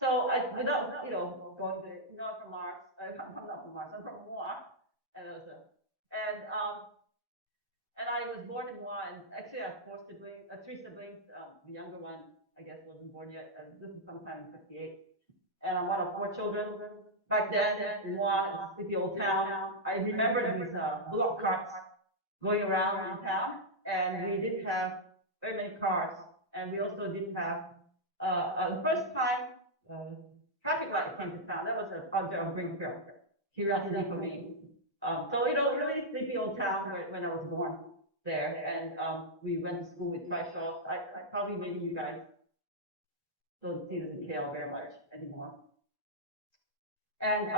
So without going to I'm from Mars. I'm not from Mars. I'm from Muar, and and I was born in Muar, and actually I have four siblings, three siblings. The younger one, I guess, wasn't born yet. This is sometime in '58, and I'm one of four children. Back then, in Muar, it's a sleepy old town. I remember these bullock carts going around in town, and we didn't have very many cars, and we also didn't have the first time uh, traffic light came to town. That was an object of great curiosity for me. So really sleepy old town when I was born there, and we went to school with trishaws. I probably maybe you guys don't see this in KL very much anymore. And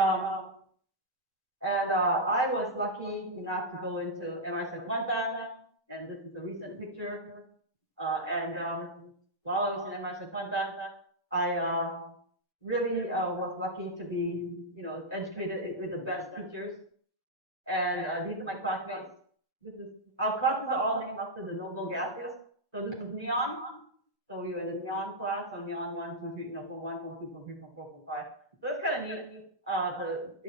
I was lucky enough to go into MISA Kuantan, and this is a recent picture. And while I was in MISA Kuantan, I really was lucky to be, educated with the best teachers. And these are my classmates. This is Our classes are all named after the noble gases. So this is neon. So we were in the neon class, so neon one, two, three, form one, form two, form three, form four, form five. So that's kind of neat.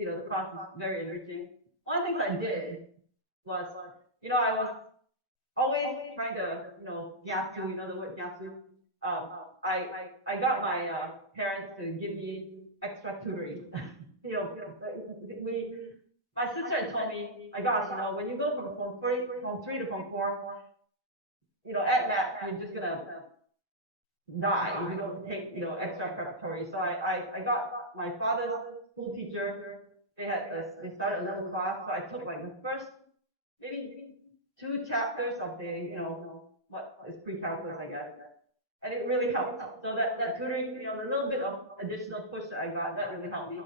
The class is very enriching. One of the things I did was, I was always trying to, gyasu, the word gyasu. Um, I got my parents to give me extra tutoring. you know, we my sister had told me, my gosh, when you go from form three to form four, at math, you're just gonna die if you don't take, extra preparatory. So I got my father's school teacher. They started a little class. So I took like the first maybe two chapters of the, what is pre-calculus, I guess. And it really helped. So that tutoring, the little bit of additional push that I got, that really helped me.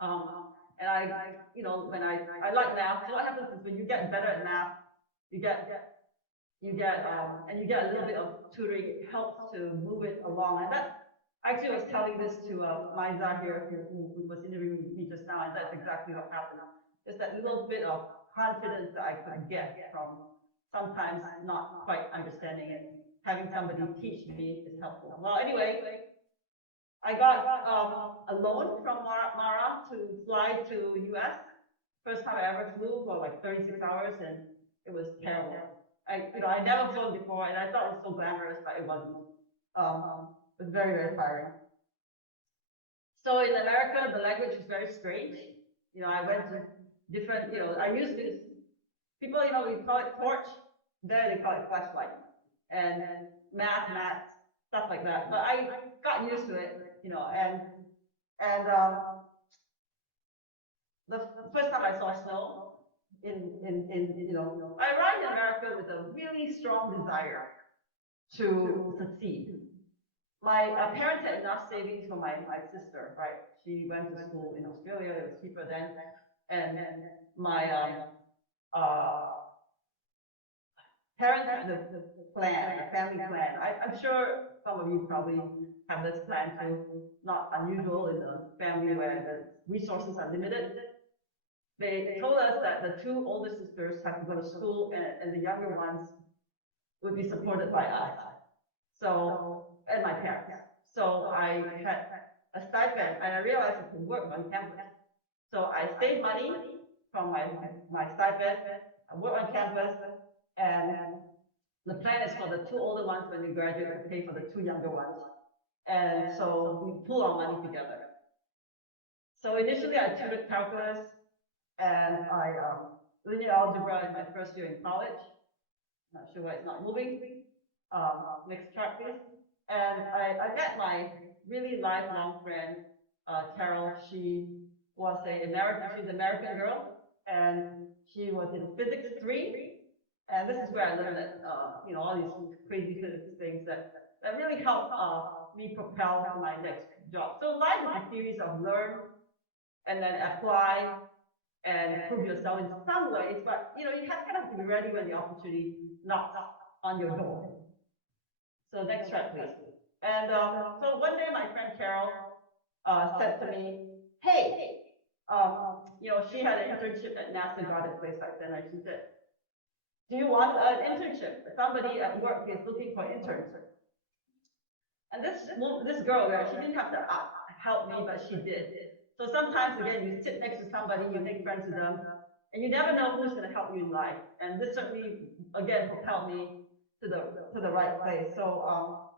Um, and I like math. So what happens is when you get better at math, you get and you get a little bit of tutoring, it helps to move it along. And that I actually was telling this to Maiza here, who was interviewing me just now, and that's exactly what happened. It's that little bit of confidence that I could get from sometimes not quite understanding it. Having somebody teach me is helpful. Well, anyway, I got a loan from Mara to fly to US. First time I ever flew for like 36 hours, and it was terrible. I never flown before, and I thought it was so glamorous, but it wasn't. It was very, very tiring. So in America, the language was very strange. I went to different, I used to, people, we call it torch. There they call it flashlight. And math, stuff like that. But I got used to it, and the first time I saw snow I arrived in America with a really strong desire to succeed. My parents had enough savings for my sister, right? She went to school in Australia. It was cheaper then. And my uh, parents had the plan, the family plan. I'm sure some of you probably have this plan too. Not unusual in a family where the resources are limited. They told us that the two older sisters have to go to school, and the younger ones would be supported by us. So, and my parents. So I had a stipend, and I realized I could work on campus. So I saved money from my stipend. I work on campus, and the plan is for the two older ones when they graduate to pay for the two younger ones. And so we pool our money together. So initially I tutored calculus, and I linear algebra in my first year in college. Not sure why it's not moving. Next chart, please. And I met my really lifelong friend, Carol. She's an American girl, and she was in physics three. And this is where I learned that, all these crazy physics things that really helped me propel to my next job. So life is a series of learn and then apply and prove yourself in some ways, but you kind of have to be ready when the opportunity knocks on your door. So next chart, please. And so one day my friend Carol said to me, "Hey, she had an internship at NASA, got in place right then, and she said, 'Do you want an internship? Somebody at work is looking for interns.'" And this girl, right, she didn't have to help me, but she did. So sometimes, again, you sit next to somebody, you make friends with them, and you never know who's going to help you in life. And this certainly, again, propelled me to the right place. So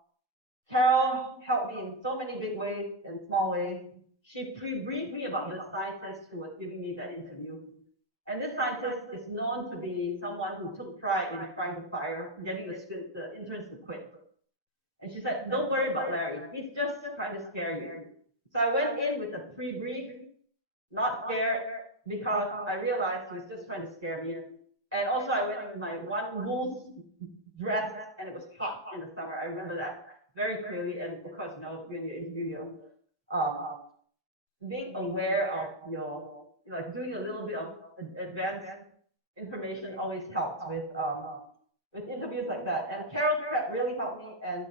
Carol helped me in so many big ways and small ways. She pre-briefed me about the scientist who was giving me that interview. And this scientist is known to be someone who took pride in trying to fire, getting the interns to quit. And she said, don't worry about Larry. He's just trying to scare you. So I went in with a pre-brief, not scared, because I realized he was just trying to scare me. And also I went in with my one wool dress, and it was hot in the summer. I remember that very clearly. And of course, when you interview your, being aware of your, like doing a little bit of advanced information always helps with interviews like that. And Carol's prep really helped me. And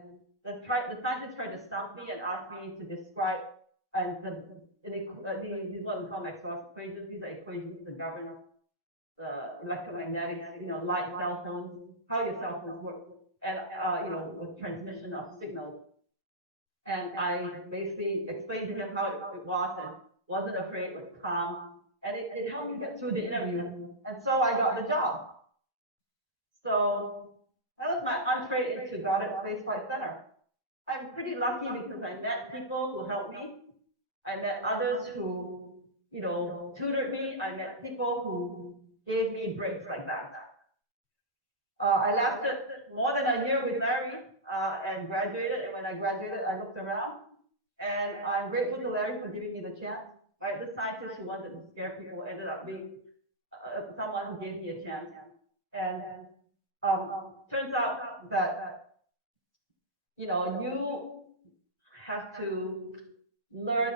the scientists tried to stump me and ask me to describe and these what we call Maxwell's equations. These are equations that govern the electromagnetics, light cell phones, how your cell phones work, and with transmission of signals. And I basically explained to him how it was and wasn't afraid, was calm, and it helped me get through the interview. And so I got the job. So that was my entree into Goddard Space Flight Center. I'm pretty lucky because I met people who helped me. I met others who, tutored me. I met people who gave me breaks like that. I lasted more than a year with Larry and graduated. And when I graduated, I looked around, and I'm grateful to Larry for giving me the chance. Right, this scientist who wanted to scare people ended up being someone who gave me a chance. And turns out that you have to learn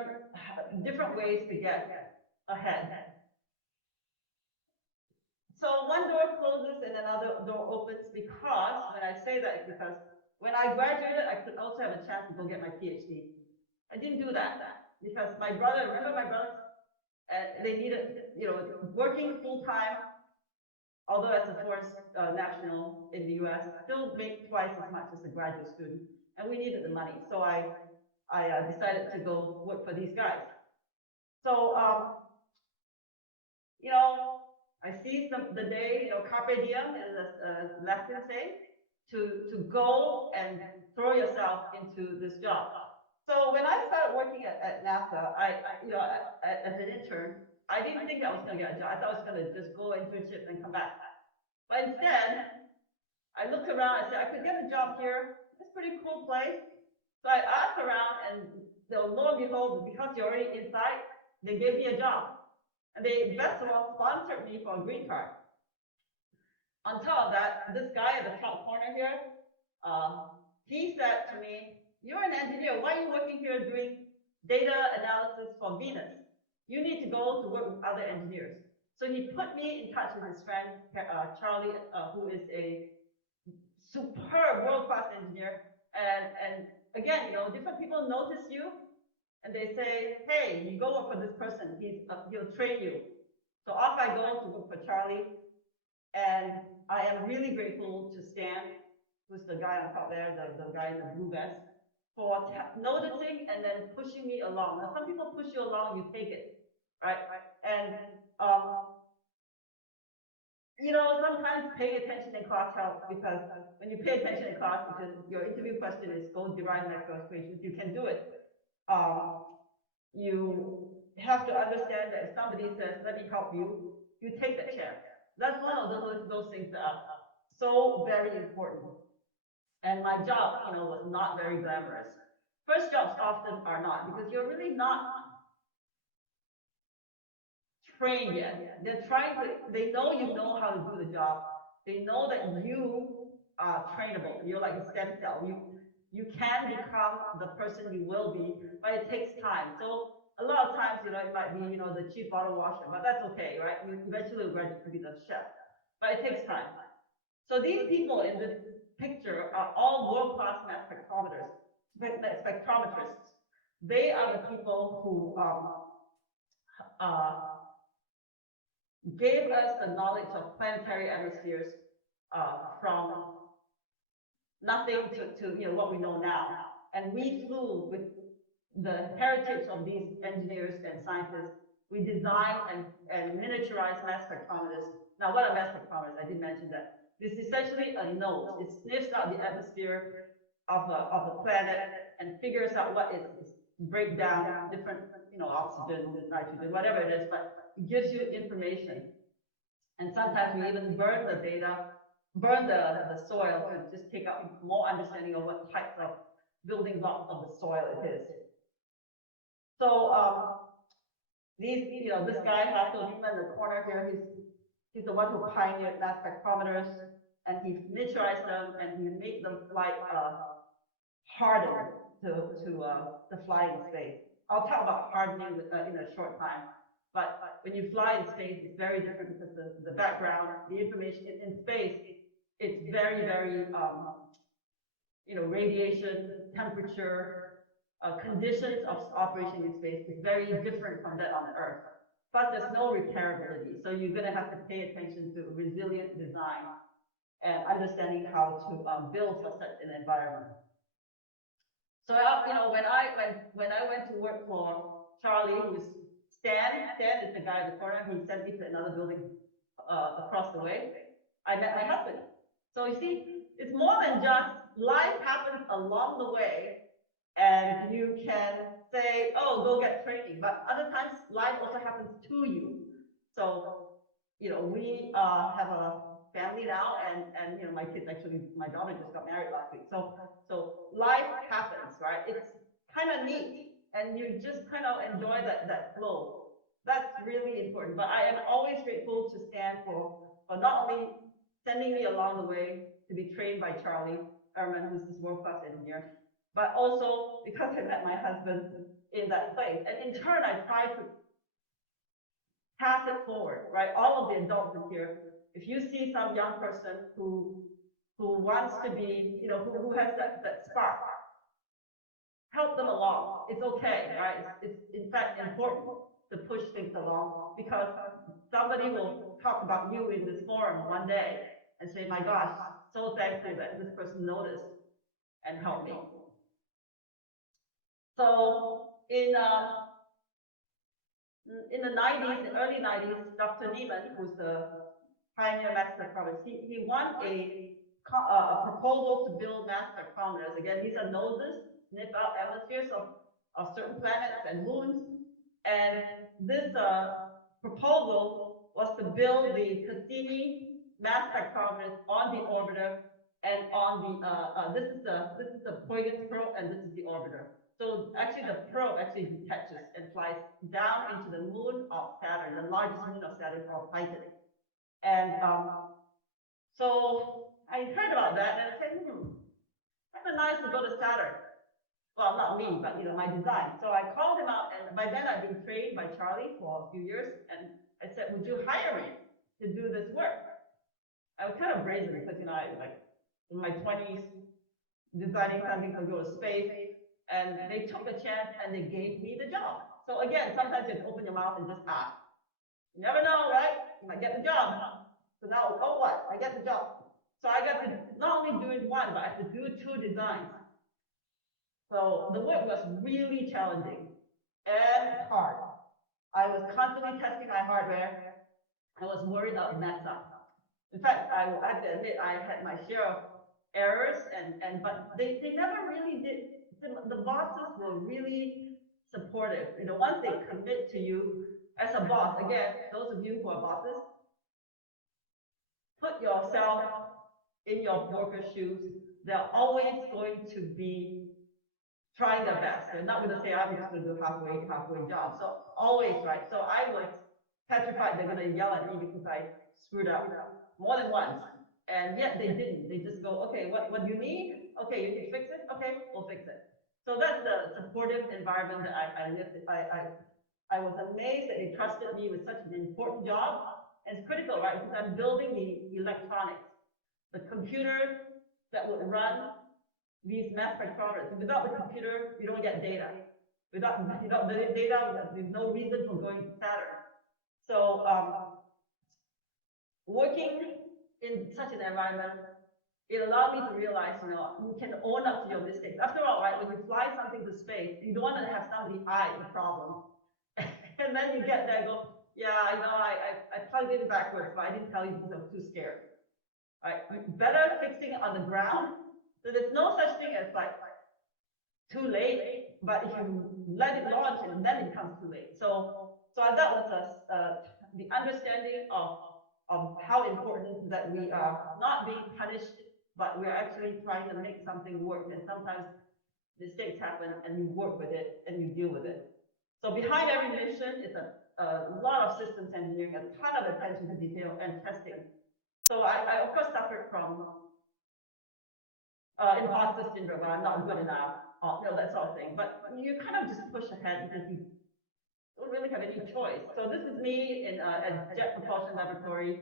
different ways to get ahead. So one door closes and another door opens, because when I say that, it's because when I graduated, I could also have a chance to go get my PhD. I didn't do that because my brother, remember my brothers, they needed, working full time, although as a foreign national in the U.S., still make twice as much as a graduate student, and we needed the money. So I decided to go work for these guys. So I seized the day. Carpe diem is a Latin saying, to go and throw yourself into this job. So when I started working at NASA, as an intern, I didn't think I was going to get a job. I thought I was going to just go internship and come back. But instead, I looked around. I said, I could get a job here. It's a pretty cool place. So I asked around, and lo and behold, because you're already inside, they gave me a job. And they, best of all, sponsored me for a green card. On top of that, this guy at the top corner here, uh, he said to me, you're an engineer. Why are you working here doing data analysis for Venus? You need to go to work with other engineers. So he put me in touch with his friend, Charlie, who is a superb world-class engineer. And again, different people notice you, and they say, hey, you go work for this person. He'll train you. So off I go to work for Charlie. And I am really grateful to Stan, who's the guy on top there, the guy in the blue vest, for noticing and then pushing me along. Now, some people push you along, you take it, right? And, sometimes paying attention in class helps, because when you pay attention in class, if your interview question is go derive Maxwell's equations, you can do it. You have to understand that if somebody says, let me help you, you take that chance. That's one of those things that are so very important. And my job, was not very glamorous. First jobs often are not, because you're really not trained yet. They know you know how to do the job. They know that you are trainable. You're like a stem cell. You can become the person you will be, but it takes time. So a lot of times, it might be, the chief bottle washer, but that's okay, right? You eventually will graduate to be the chef, but it takes time. So these people in this picture are all world-class mass spectrometrists. They are the people who uh, gave us the knowledge of planetary atmospheres from nothing to what we know now. And we flew with the heritage of these engineers and scientists. We designed and miniaturized mass spectrometers. Now, what are mass spectrometers? I did mention that. This is essentially a nose. It sniffs out the atmosphere of the planet and figures out what is break down different, oxygen, nitrogen, whatever it is, but it gives you information. And sometimes we even burn the data, burn the soil to just take out more understanding of what types of building blocks of the soil it is. So this guy, Hassel Newman, in the corner here, he's the one who pioneered mass spectrometers, and he miniaturized them and he made them like hardened to fly in space. I'll talk about hardening in a short time. But when you fly in space, it's very different because the background, the information in space, it's very, very, radiation, temperature, conditions of operation in space is very different from that on Earth. But there's no repairability. So you're going to have to pay attention to resilient design and understanding how to build for such an environment. So, when I went to work for Charlie, who's Stan is the guy in the corner. He sent me to another building across the way. I met my husband. So you see, it's more than just life happens along the way, and you can say, "Oh, go get training." But other times, life also happens to you. So, we have a family now, and my kids actually, my daughter just got married last week. So life happens, right? It's kind of neat, and you just kind of enjoy that flow. That's really important. But I am always grateful to Stan for not only sending me along the way to be trained by Charlie Ehrman, who's this world-class engineer, but also because I met my husband in that place. And in turn, I tried to pass it forward, right? All of the adults in here, if you see some young person who wants to be, who has that spark, help them along. It's okay, right? It's in fact important to push things along, because somebody will talk about you in this forum one day and say, "My gosh, so thankful that this person noticed and helped me." So in the 90s, the early 90s, Dr. Neiman, who's the pioneer mass spectrometer, he won a proposal to build mass spectrometers. Again, these are noses, sniff out atmospheres of certain planets and moons. And this proposal was to build the Cassini mass spectrometers on the orbiter and on the this is the Huygens probe, and this is the orbiter. So actually the probe actually detaches and flies down into the moon of Saturn, the largest moon of Saturn called Titan. And so I heard about that and I said, kind of nice to go to Saturn. Well, not me, but my design. So I called him out, and by then I'd been trained by Charlie for a few years, and I said, "Would you hire me to do this work?" I was kind of brazen because I like in my 20s designing something to go to space, and they took a chance and they gave me the job. So again, sometimes you have to open your mouth and just ask. You never know, right? You might get the job. So now, oh what? I get the job. So I got to not only do one, but I have to do two designs. So the work was really challenging and hard. I was constantly testing my hardware. I was worried I'd mess up. In fact, I have to admit I had my share of errors, but they never really did. The bosses were really supportive. Once they commit to you as a boss, again, those of you who are bosses, put yourself in your worker's shoes. They're always going to be trying their best. They're not going to say, "I'm just going to do halfway job." So always, right? So I was petrified they're going to yell at me because I screwed up more than once. And yet they didn't. They just go, "Okay, what do you need? Okay, you need to fix it? Okay, we'll fix it." So that's the supportive environment that I lived. I was amazed that they trusted me with such an important job. And it's critical, right? Because I'm building the electronics, the computers that would run these mass spectrometers. And without the computer, you don't get data. Without the data, there's no reason for going to Saturn. So working in such an environment it allowed me to realize, you can own up to your mistakes. After all, right, when you fly something to space, you don't want to have somebody hide the problem. And then you get there and go, yeah, I plugged it in backwards, but I didn't tell you because I was too scared. Right? Better fixing it on the ground. So there's no such thing as like too late, but if you let it launch and then it becomes too late. So that was the understanding of how important that we are not being punished, but we're actually trying to make something work. And sometimes mistakes happen, and you work with it and you deal with it. So behind every mission is a lot of systems engineering, a ton of attention to detail and testing. So I of course suffered from imposter syndrome, I'm not good enough, that sort of thing. But you kind of just push ahead because you don't really have any choice. So this is me in a Jet Propulsion Laboratory,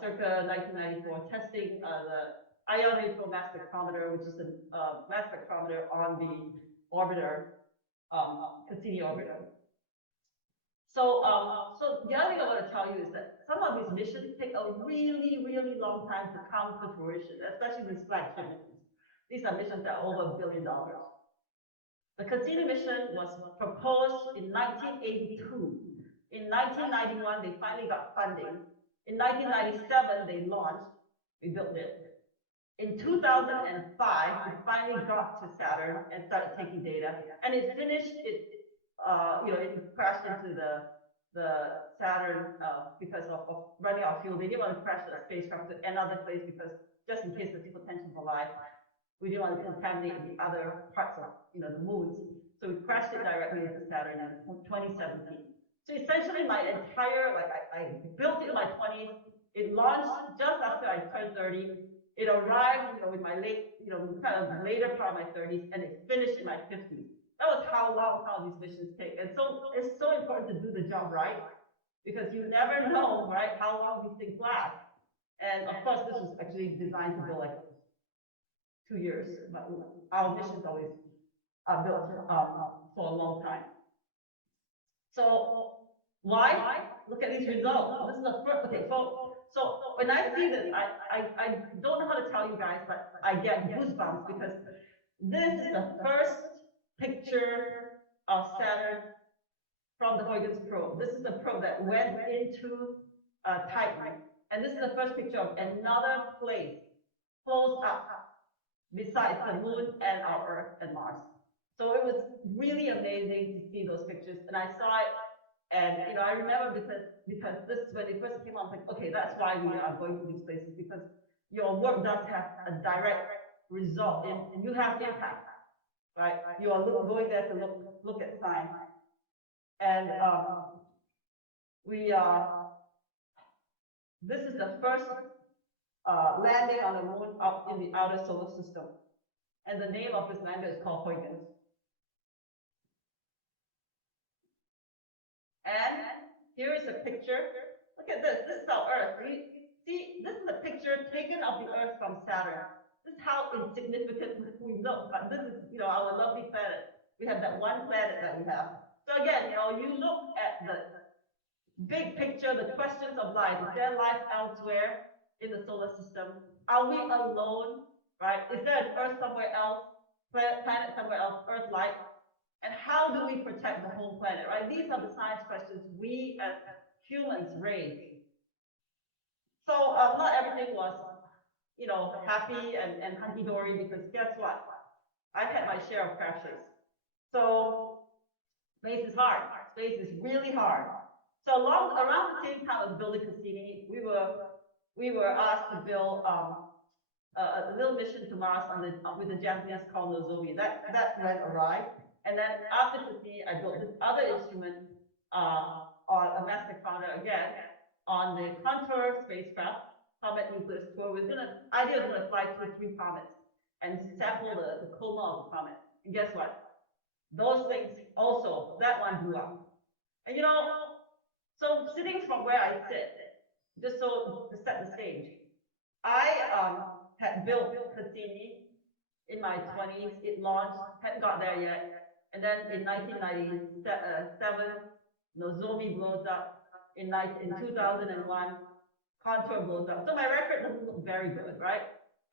circa 1994, testing the ion neutral mass spectrometer, which is the mass spectrometer on the orbiter, Cassini orbiter. So the other thing I want to tell you is that some of these missions take a really, really long time to come to fruition, especially these flagship missions. These are missions that are over $1 billion. The Cassini mission was proposed in 1982. In 1991, they finally got funding. In 1997, they launched. We built it. In 2005, it finally got to Saturn and started taking data. And it finished it crashed into the Saturn because of running out of fuel. They didn't want to crash the spacecraft to another place because just in case the fuel tensions were high, we didn't want to contaminate the other parts of the moons. So we crashed it directly into Saturn in 2017. So essentially, my entire I built it in my 20s. It launched just after I turned 30. It arrived, with my late, kind of later part of my 30s, and it finished in my 50s. That was how long some of these missions take. And so it's so important to do the job right, because you never know, right, how long these things last. And of course, this was actually designed to build like 2 years, but our missions always are built for a long time. So why? Look at these results. This is the first. Okay, so when I see this, I don't know how to tell you guys, but I get goosebumps because this is the first picture of Saturn from the Huygens probe. This is the probe that went into Titan, and this is the first picture of another place close up besides the moon and our Earth and Mars. So it was really amazing to see those pictures, and I saw it, and I remember because this when it first came out, I was like, okay, that's why we are going to these places, because your work does have a direct result in you have impact, right? You are going there to look at science, and we this is the first landing on the moon out in the outer solar system, and the name of this lander is called Huygens. And here is a picture. Look at this. This is our Earth. You see, this is a picture taken of the Earth from Saturn. This is how insignificant we look, but this is, our lovely planet. We have that one planet that we have. So again, you look at the big picture, the questions of life. Is there life elsewhere in the solar system? Are we alone, right? Is there an Earth somewhere else, planet somewhere else, Earth-like? And how do we protect the home planet, right? These are the science questions we as humans raise. So not everything was, happy and hunky-dory, because guess what? I've had my share of crashes. So space is hard. Space is really hard. So around the same time as building Cassini, we were asked to build a little mission to Mars with the Japanese called Nozomi. That went awry. And then after Cassini, I built this other instrument on a mass spectrometer again on the Contour spacecraft, Comet Nucleus Tour. Idea was gonna fly 2 or 3 comets and sample the coma of the comet. And guess what? Those things also, that one blew up. And so sitting from where I sit, just so to set the stage, I had built Cassini in my 20s. It launched, hadn't got there yet. And then in 1997, Nozomi blows up. In 2001, Contour blows up. So my record doesn't look very good, right?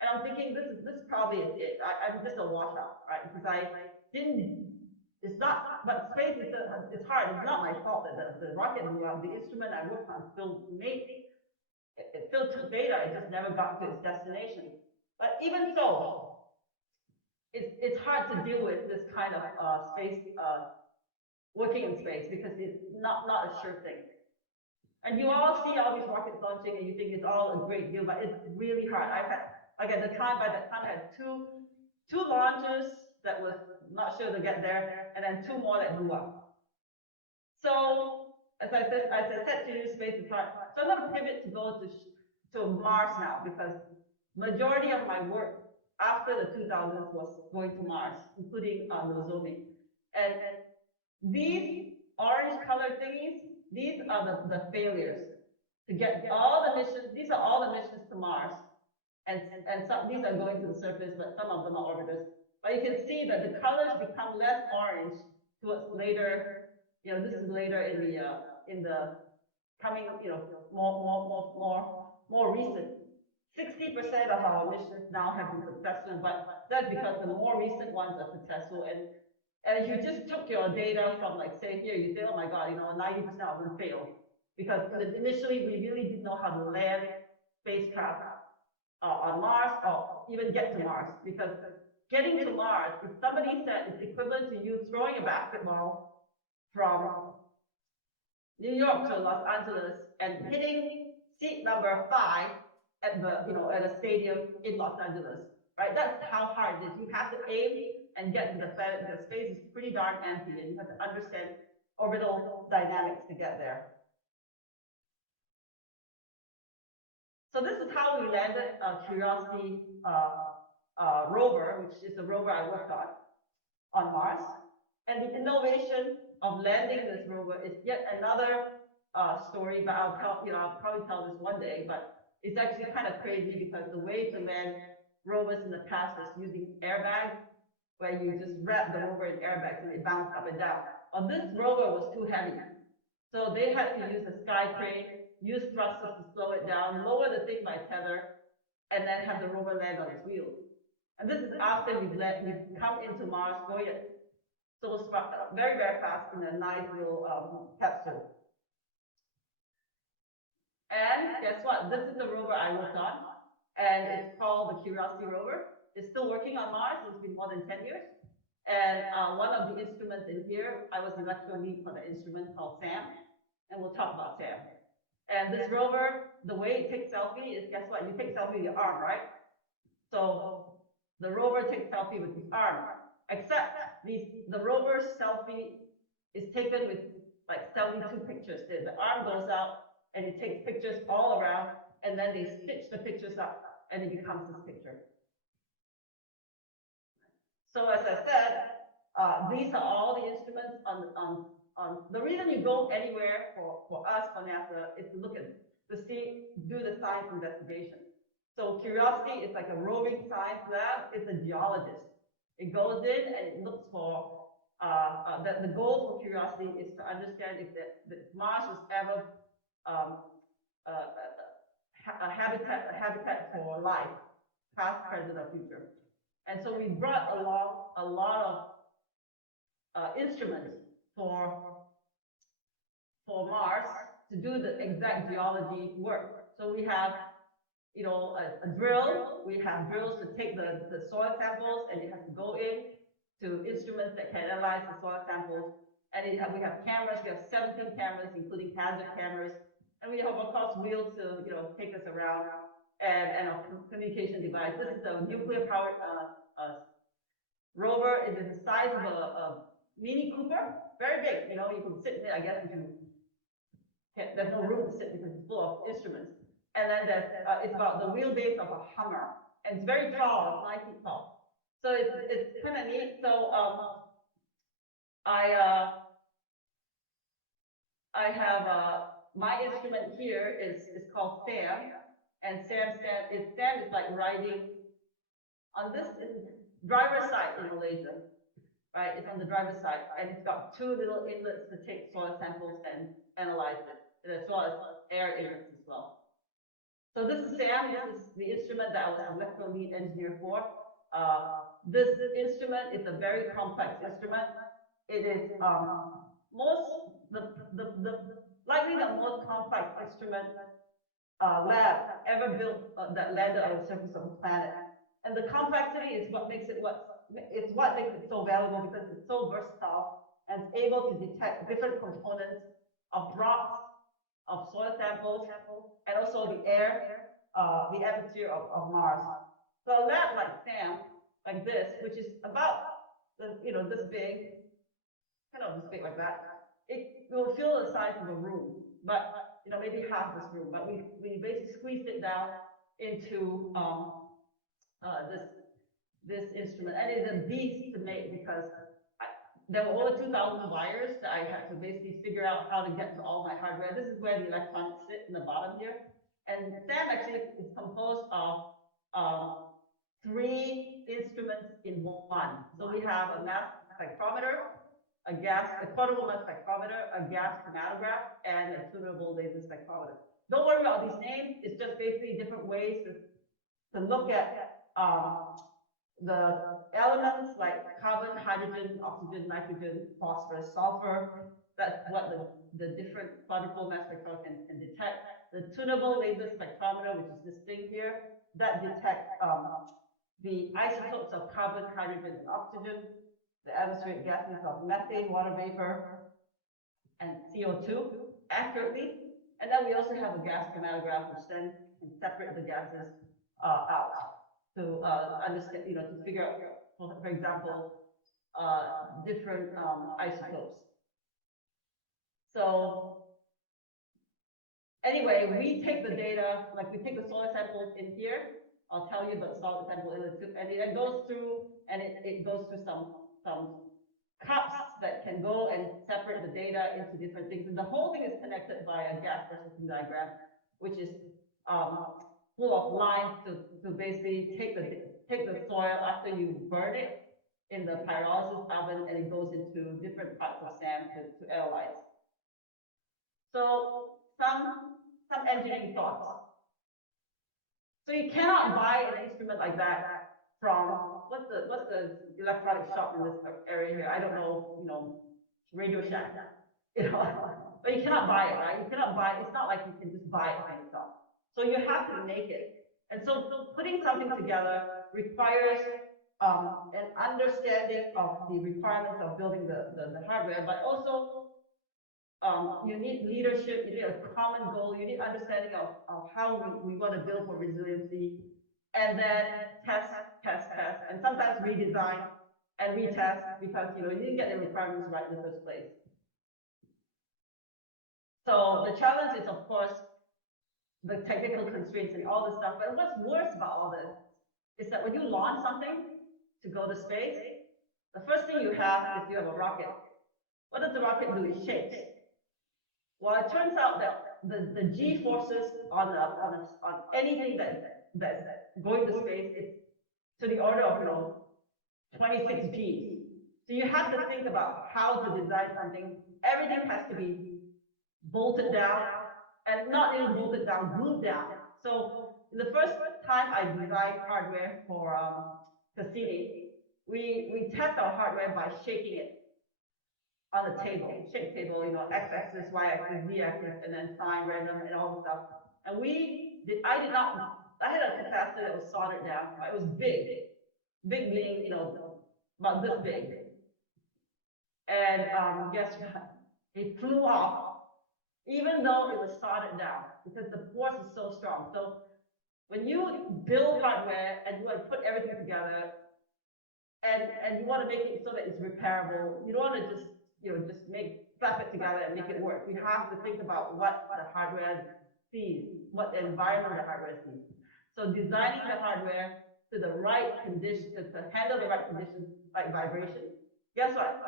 And I'm thinking this probably is it. I'm just a washout, right? Because I didn't. It's not. But space is it's hard. It's not my fault that the rocket blew up. The instrument I worked on still made it still took data. It just never got to its destination. But even so, it's hard to deal with this kind of space working in space because it's not a sure thing. And you all see all these rockets launching and you think it's all a great deal, but it's really hard. I've had like at the time by that time I had two launches that was not sure to get there, and then two more that blew up. So as I said to you, space is hard. So I'm going to pivot to go to Mars now because majority of my work after the 2000s was going to Mars, including Nozomi. And these orange colored thingies, these are the failures to get all the missions. These are all the missions to Mars, and some these are going to the surface, but some of them are orbiters. But you can see that the colors become less orange towards later. You know, this is later in the coming. You know, more recent. 60% of our missions now have been successful, but that's because the more recent ones are successful. And if you just took your data from like say here, you say, oh my God, you know, 90% of them failed because initially we really didn't know how to land spacecraft on Mars or even get to Mars because getting to Mars, if somebody said it's equivalent to you throwing a basketball from New York to Los Angeles and hitting seat number 5 at the at a stadium in Los Angeles, right? That's how hard it is. You have to aim and get to the planet because space is pretty darn empty, and you have to understand orbital dynamics to get there. So this is how we landed Curiosity rover, which is a rover I worked on Mars. And the innovation of landing this rover is yet another story, but I'll probably tell this one day, but it's actually kind of crazy because the way to land rovers in the past was using airbags, where you just wrap the rover in airbags and it bounced up and down. Well, this rover was too heavy. So they had to use a sky crane, use thrusters to slow it down, lower the thing by tether, and then have the rover land on its wheels. And this is after we've come into Mars, going at so very, very fast in a nice little capsule. And guess what? This is the rover I worked on, and it's called the Curiosity rover. It's still working on Mars. It's been more than 10 years. And one of the instruments in here, I was the electro lead for the instrument called SAM, and we'll talk about SAM. And this rover, the way it takes selfie is, guess what? You take selfie with your arm, right? So the rover takes selfie with its arm, except the rover's selfie is taken with like 72 pictures. The arm goes out and it takes pictures all around, and then they stitch the pictures up and it becomes this picture. So as I said, these are all the instruments on the reason you go anywhere for us for NASA is to look at do the science investigation. So Curiosity is like a roving science lab. It's a geologist. It goes in and it looks for the goal for Curiosity is to understand if Mars was ever um, a habitat for life, past, present, or future. And so we brought along a lot of instruments for Mars to do the exact geology work. So we have a drill. We have drills to take the soil samples, and it has to go in to instruments that can analyze the soil samples. And we have cameras. We have 17 cameras, including hazard cameras. And we have, of course, wheels to, take us around, and a communication device. This is a nuclear powered rover. It is the size of a Mini Cooper, very big. You can sit in it, I guess, if you there's no room to sit because it's full of instruments. And then it's about the wheelbase of a Hummer, and it's very tall. It's 9 feet tall. So it's kind of neat. So I have my instrument here is called SAM, and SAM is like riding on this in driver's side in Malaysia, right? It's on the driver's side, and it's got 2 little inlets to take soil samples and analyze it, as well as air inlets as well. So this is Sam. This is the instrument that I was electro lead engineer for. Uh, this instrument is a very complex instrument. It is most the likely the most complex instrument lab ever built that landed on the surface of the planet. And the complexity is what makes it what makes it so valuable because it's so versatile and it's able to detect different components of rocks, of soil samples, and also the air, the atmosphere of Mars. So a lab like SAM, like this, which is about this big, kind of this big like that, it will fill the size of a room, but maybe half this room. But we basically squeezed it down into this instrument, and it's a beast to make because I, there were over 2,000 wires that I had to basically figure out how to get to all my hardware. This is where the electronics sit in the bottom here, and SAM actually is composed of um, three instruments in one. So we have a mass spectrometer, a portable mass spectrometer, a gas chromatograph, and a tunable laser spectrometer. Don't worry about these names. It's just basically different ways to look at the elements like carbon, hydrogen, oxygen, nitrogen, phosphorus, sulfur. That's what the different quadrupole mass spectrometer can detect. The tunable laser spectrometer, which is this thing here, that detects the isotopes of carbon, hydrogen, and oxygen, the atmospheric gases of methane, water vapor, and CO2 accurately. And then we also have a gas chromatograph, which then can separate the gases out to understand, to figure out, for example, different isotopes. So anyway, we take the data, like we take the soil samples in here. I'll tell you the solid sample and it goes through it goes through some cups that can go and separate the data into different things. And the whole thing is connected by a gas processing diagram, which is full of lines to basically take the soil after you burn it in the pyrolysis oven, and it goes into different parts of SAM to analyze. So some engineering thoughts. So you cannot buy an instrument like that from what's the electronic shop in this area here? I don't know, Radio Shack, but you cannot buy it, right? You cannot buy. It's not like you can just buy it from the shop. So you have to make it. And so putting something together requires an understanding of the requirements of building the hardware, but also you need leadership, you need a common goal, you need understanding of how we want to build for resiliency, and then test, and sometimes redesign and retest because you didn't get the requirements right in the first place. So the challenge is, of course, the technical constraints and all this stuff. But what's worse about all this is that when you launch something to go to space, the first thing you have is you have a rocket. What does the rocket do? It shakes. Well, it turns out that the G forces on anything that's going to space is to the order of 26 Gs. So you have to think about how to design something. Everything has to be bolted down, and not even bolted down, glued down. So the first time I designed hardware for Cassini, we test our hardware by shaking it on a table, shake table, x-axis, y-axis, z-axis, and then time, random, and all the stuff. And I had a capacitor that was soldered down, but it was big being, about this big. And guess what? It flew off, even though it was soldered down, because the force is so strong. So when you build hardware and you want to put everything together, and you want to make it so that it's repairable, you don't want to just slap it together and make it work. You have to think about what the hardware sees, what environment the hardware sees. So designing the hardware to the right condition, to handle the right conditions like vibration. Guess what?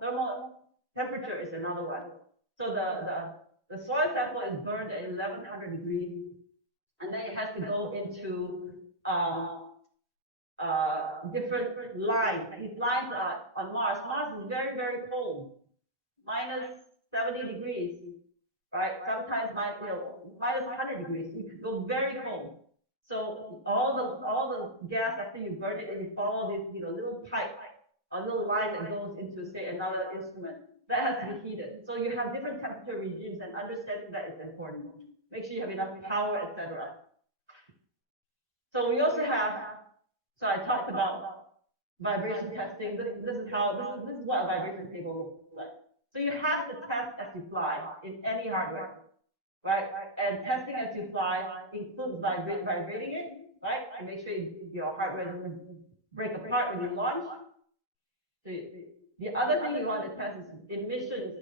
Thermal temperature is another one. So the soil sample is burned at 1100 degrees, and then it has to go into different lines. These lines are on Mars. Mars is very, very cold, minus 70 degrees. right? Sometimes minus 100 degrees. You could go very cold. So all the gas after you burn it, and you follow this little pipe, a little line that goes into say another instrument that has to be heated. So you have different temperature regimes, and understanding that is important. Make sure you have enough power, etc. So we also have. So I talked about vibration testing. This is what a vibration table looks like. So you have to test as you fly in any hardware, right? And testing as you fly includes vibrating it, right? To make sure your hardware doesn't break apart when you launch. So the other thing you want to test is emissions.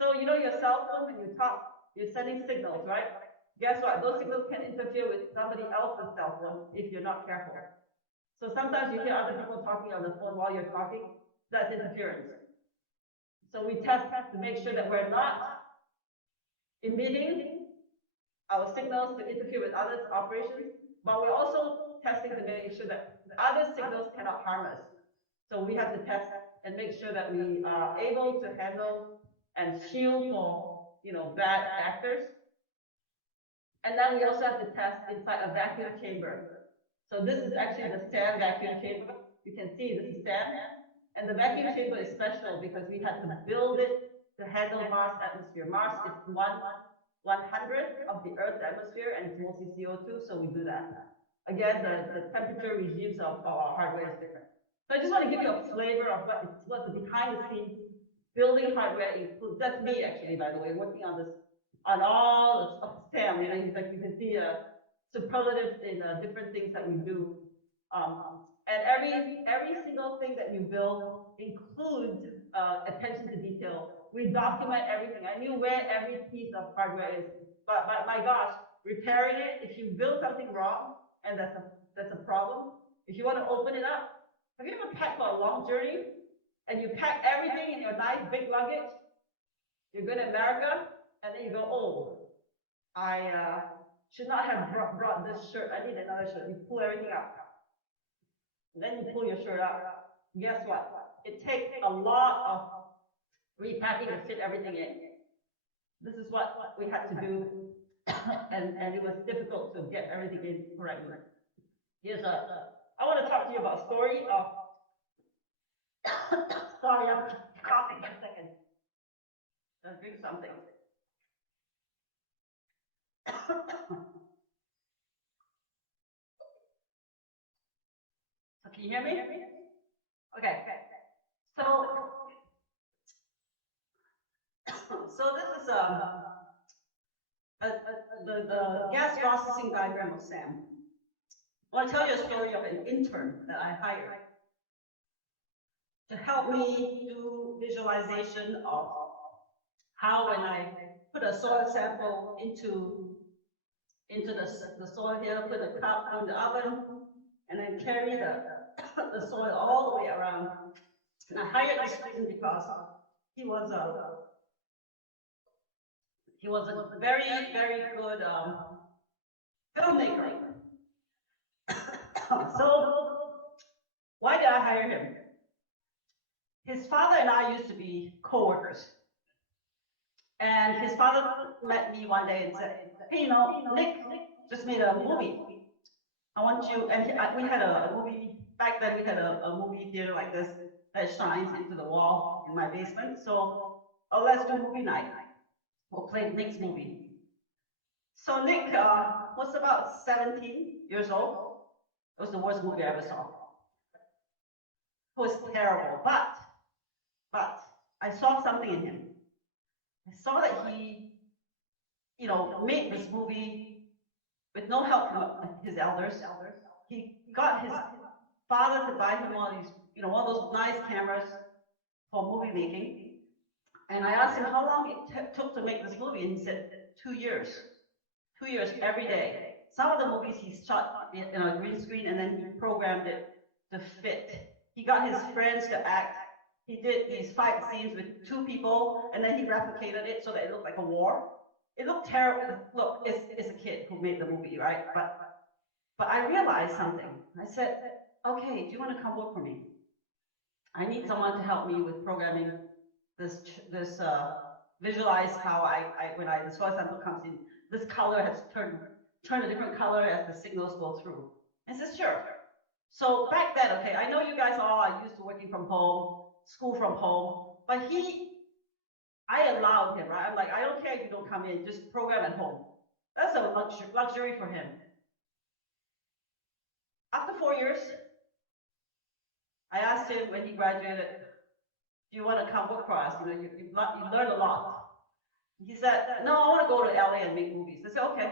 So your cell phone, when you talk, you're sending signals, right? Guess what? Those signals can interfere with somebody else's cell phone if you're not careful. So sometimes you hear other people talking on the phone while you're talking. That's interference. So we test to make sure that we're not emitting our signals to interfere with others' operations, but we're also testing to make sure that other signals cannot harm us. So we have to test and make sure that we are able to handle and shield for bad actors. And then we also have to test inside a vacuum chamber. So this is actually the SAM vacuum chamber. You can see this is SAM. And the vacuum chamber is special because we had to build it to handle Mars atmosphere. Mars is 1/100th of the Earth's atmosphere, and it's mostly CO2, so we do that. Again, the temperature regimes of our hardware is different. So I just want to give you a flavor of what the behind the scenes building hardware includes. That's me actually, by the way, working on this on all of SAM. Like you can see superlatives in different things that we do. Um, and every single thing that you build includes attention to detail. We document everything. I knew where every piece of hardware is, but my gosh, repairing it. If you build something wrong and that's a problem, if you want to open it up, have you ever packed for a long journey and you pack everything in your nice big luggage? You're going to America, and then you go, oh, I should not have brought this shirt. I need another shirt. You pull everything out. Then you pull your shirt out. Guess what? It takes a lot of repacking to fit everything in. This is what we had to do, and it was difficult to get everything in correctly. I want to talk to you about a story of. Sorry, I'm coughing. 1 second. Let's drink something. So can you hear me? Okay. So, so this is the gas processing diagram of SAM. I want to tell you a story of an intern that I hired to help me do visualization of how when I put a soil sample into the soil here, put a cup in the oven, and then carry the soil all the way around. And I hired this student because he was a very, very good filmmaker. So why did I hire him? His father and I used to be co-workers. And his father met me one day and said, hey, Nick just made a movie. I want you, and we had a movie, back then we had a movie theater like this that shines into the wall in my basement. So, let's do movie night. We'll play Nick's movie. So Nick was about 17 years old. It was the worst movie I ever saw. It was terrible, but I saw something in him. I saw that he, made this movie with no help from his elders. He got his father to buy him one of these, one of those nice cameras for movie making. And I asked him how long it took to make this movie, and he said 2 years. 2 years every day. Some of the movies he shot in a green screen, and then he programmed it to fit. He got his friends to act. He did these fight scenes with 2 people, and then he replicated it so that it looked like a war. It looked terrible. Look, it's a kid who made the movie, right? But I realized something. I said, okay, do you want to come work for me? I need someone to help me with programming this visualize how when the soil sample comes in, this color has turned a different color as the signals go through. And I said, sure. So back then, okay, I know you guys all are used to working from home, school from home, but I allowed him, right? I'm like, I don't care if you don't come in, just program at home. That's a luxury for him. After 4 years, I asked him when he graduated, do you want to come work for us? You know, you learned a lot. He said, no, I want to go to LA and make movies. I said, okay.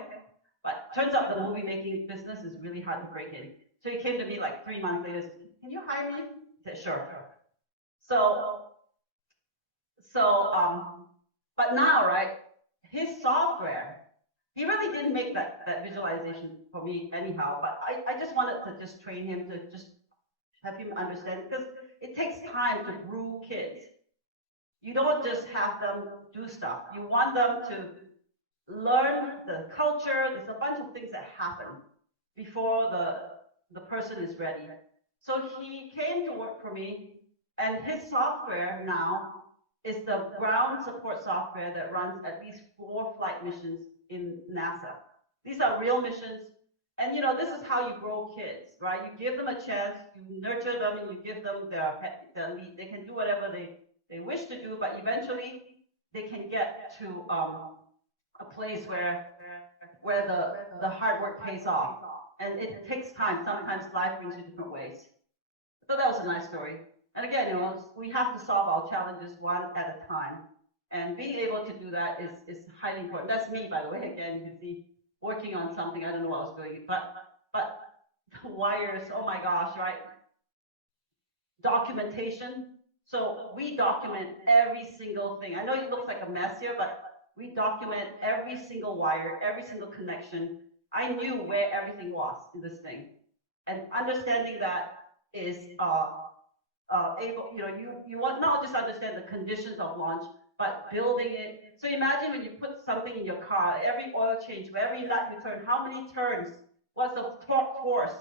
But turns out the movie making business is really hard to break in. So he came to me like 3 months later, said, can you hire me? I said, sure. So, but now, right, his software, he really didn't make that visualization for me anyhow, but I just wanted to just train him to just have him understand, because it takes time to brew kids. You don't just have them do stuff. You want them to learn the culture. There's a bunch of things that happen before the person is ready. So he came to work for me, and his software now is the ground support software that runs at least 4 flight missions in NASA. These are real missions. And you know, this is how you grow kids, right? You give them a chance, you nurture them, and you give them their lead. They can do whatever they wish to do, but eventually they can get to a place where the hard work pays off. And it takes time. Sometimes life brings you different ways. So that was a nice story. And again, you know, we have to solve our challenges one at a time. And being able to do that is highly important. That's me, by the way. Again, you can see working on something. I don't know what I was doing, but wires, oh my gosh, right? Documentation. So we document every single thing. I know it looks like a mess here, but we document every single wire, every single connection. I knew where everything was in this thing. And understanding that is able, you know, you want not just understand the conditions of launch, but building it. So imagine when you put something in your car, every oil change, every nut you turn, how many turns, what's the torque force,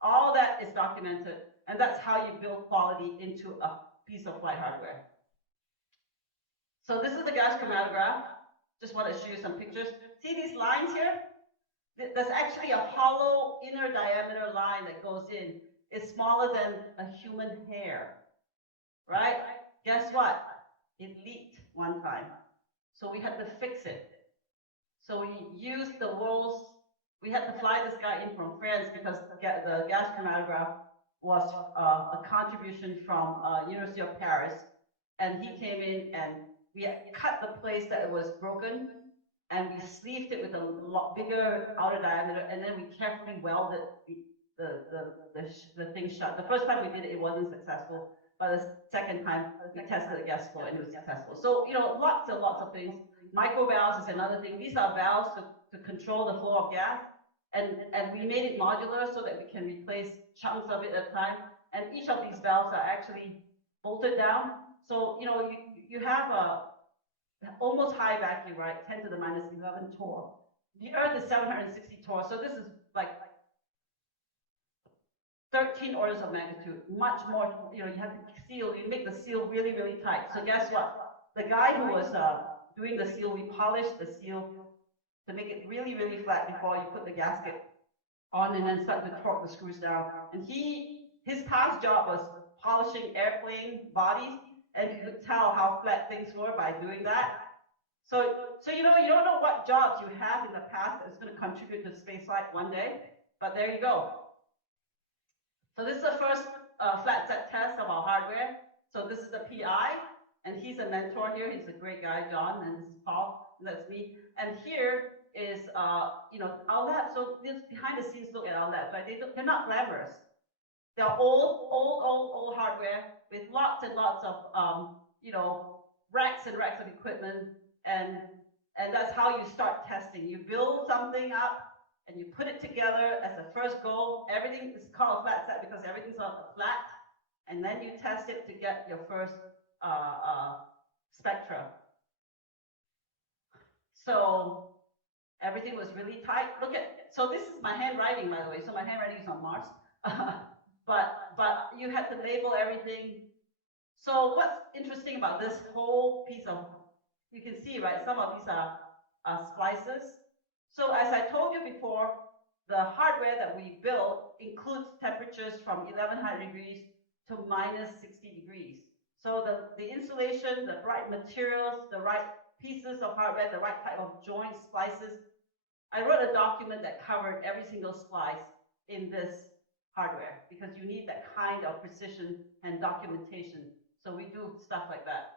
all that is documented. And that's how you build quality into a piece of flight hardware. So this is the gas chromatograph. Just want to show you some pictures. See these lines here? There's actually a hollow inner diameter line that goes in. It's smaller than a human hair, right? Guess what? It leaked one time. So we had to fix it. So we used we had to fly this guy in from France because the gas chromatograph was a contribution from University of Paris. And he came in and we cut the place that it was broken, and we sleeved it with a bigger outer diameter, and then we carefully welded the thing shut. The first time we did it, it wasn't successful, but the second time we tested the gas flow and it was successful. So, you know, lots and lots of things. Micro valves is another thing. These are valves to control the flow of gas, and we made it modular so that we can replace chunks of it at a time. And each of these valves are actually bolted down. So, you know, you have a almost high vacuum, right? 10 to the minus 11 torr. The Earth is 760 torr. So this is like 13 orders of magnitude, much more. You know, you have to seal, you make the seal really, really tight. So guess what? The guy who was doing the seal, we polished the seal to make it really, really flat before you put the gasket on and then start to torque the screws down. And his past job was polishing airplane bodies, and you could tell how flat things were by doing that. So you know, you don't know what jobs you have in the past that's going to contribute to spaceflight one day, but there you go. So this is the first flat set test of our hardware. So this is the PI, and he's a mentor here. He's a great guy, John, and this is Paul, and that's me. And here is, you know, our lab. So this behind the scenes look at our labs, right? They're not glamorous. They're old hardware with lots and lots of, you know, racks and racks of equipment, and that's how you start testing. You build something up and you put it together as a first goal. Everything is called a flat set because everything's on a flat, and then you test it to get your first spectra. So everything was really tight. Look at, so this is my handwriting, by the way. So my handwriting is on Mars. but you had to label everything. So what's interesting about this whole piece of you can see, right, some of these are splices. So as I told you before, the hardware that we build includes temperatures from 1100 degrees to minus 60 degrees. So the insulation, the right materials, the right pieces of hardware, the right type of joint splices. I wrote a document that covered every single splice in this hardware because you need that kind of precision and documentation. So we do stuff like that.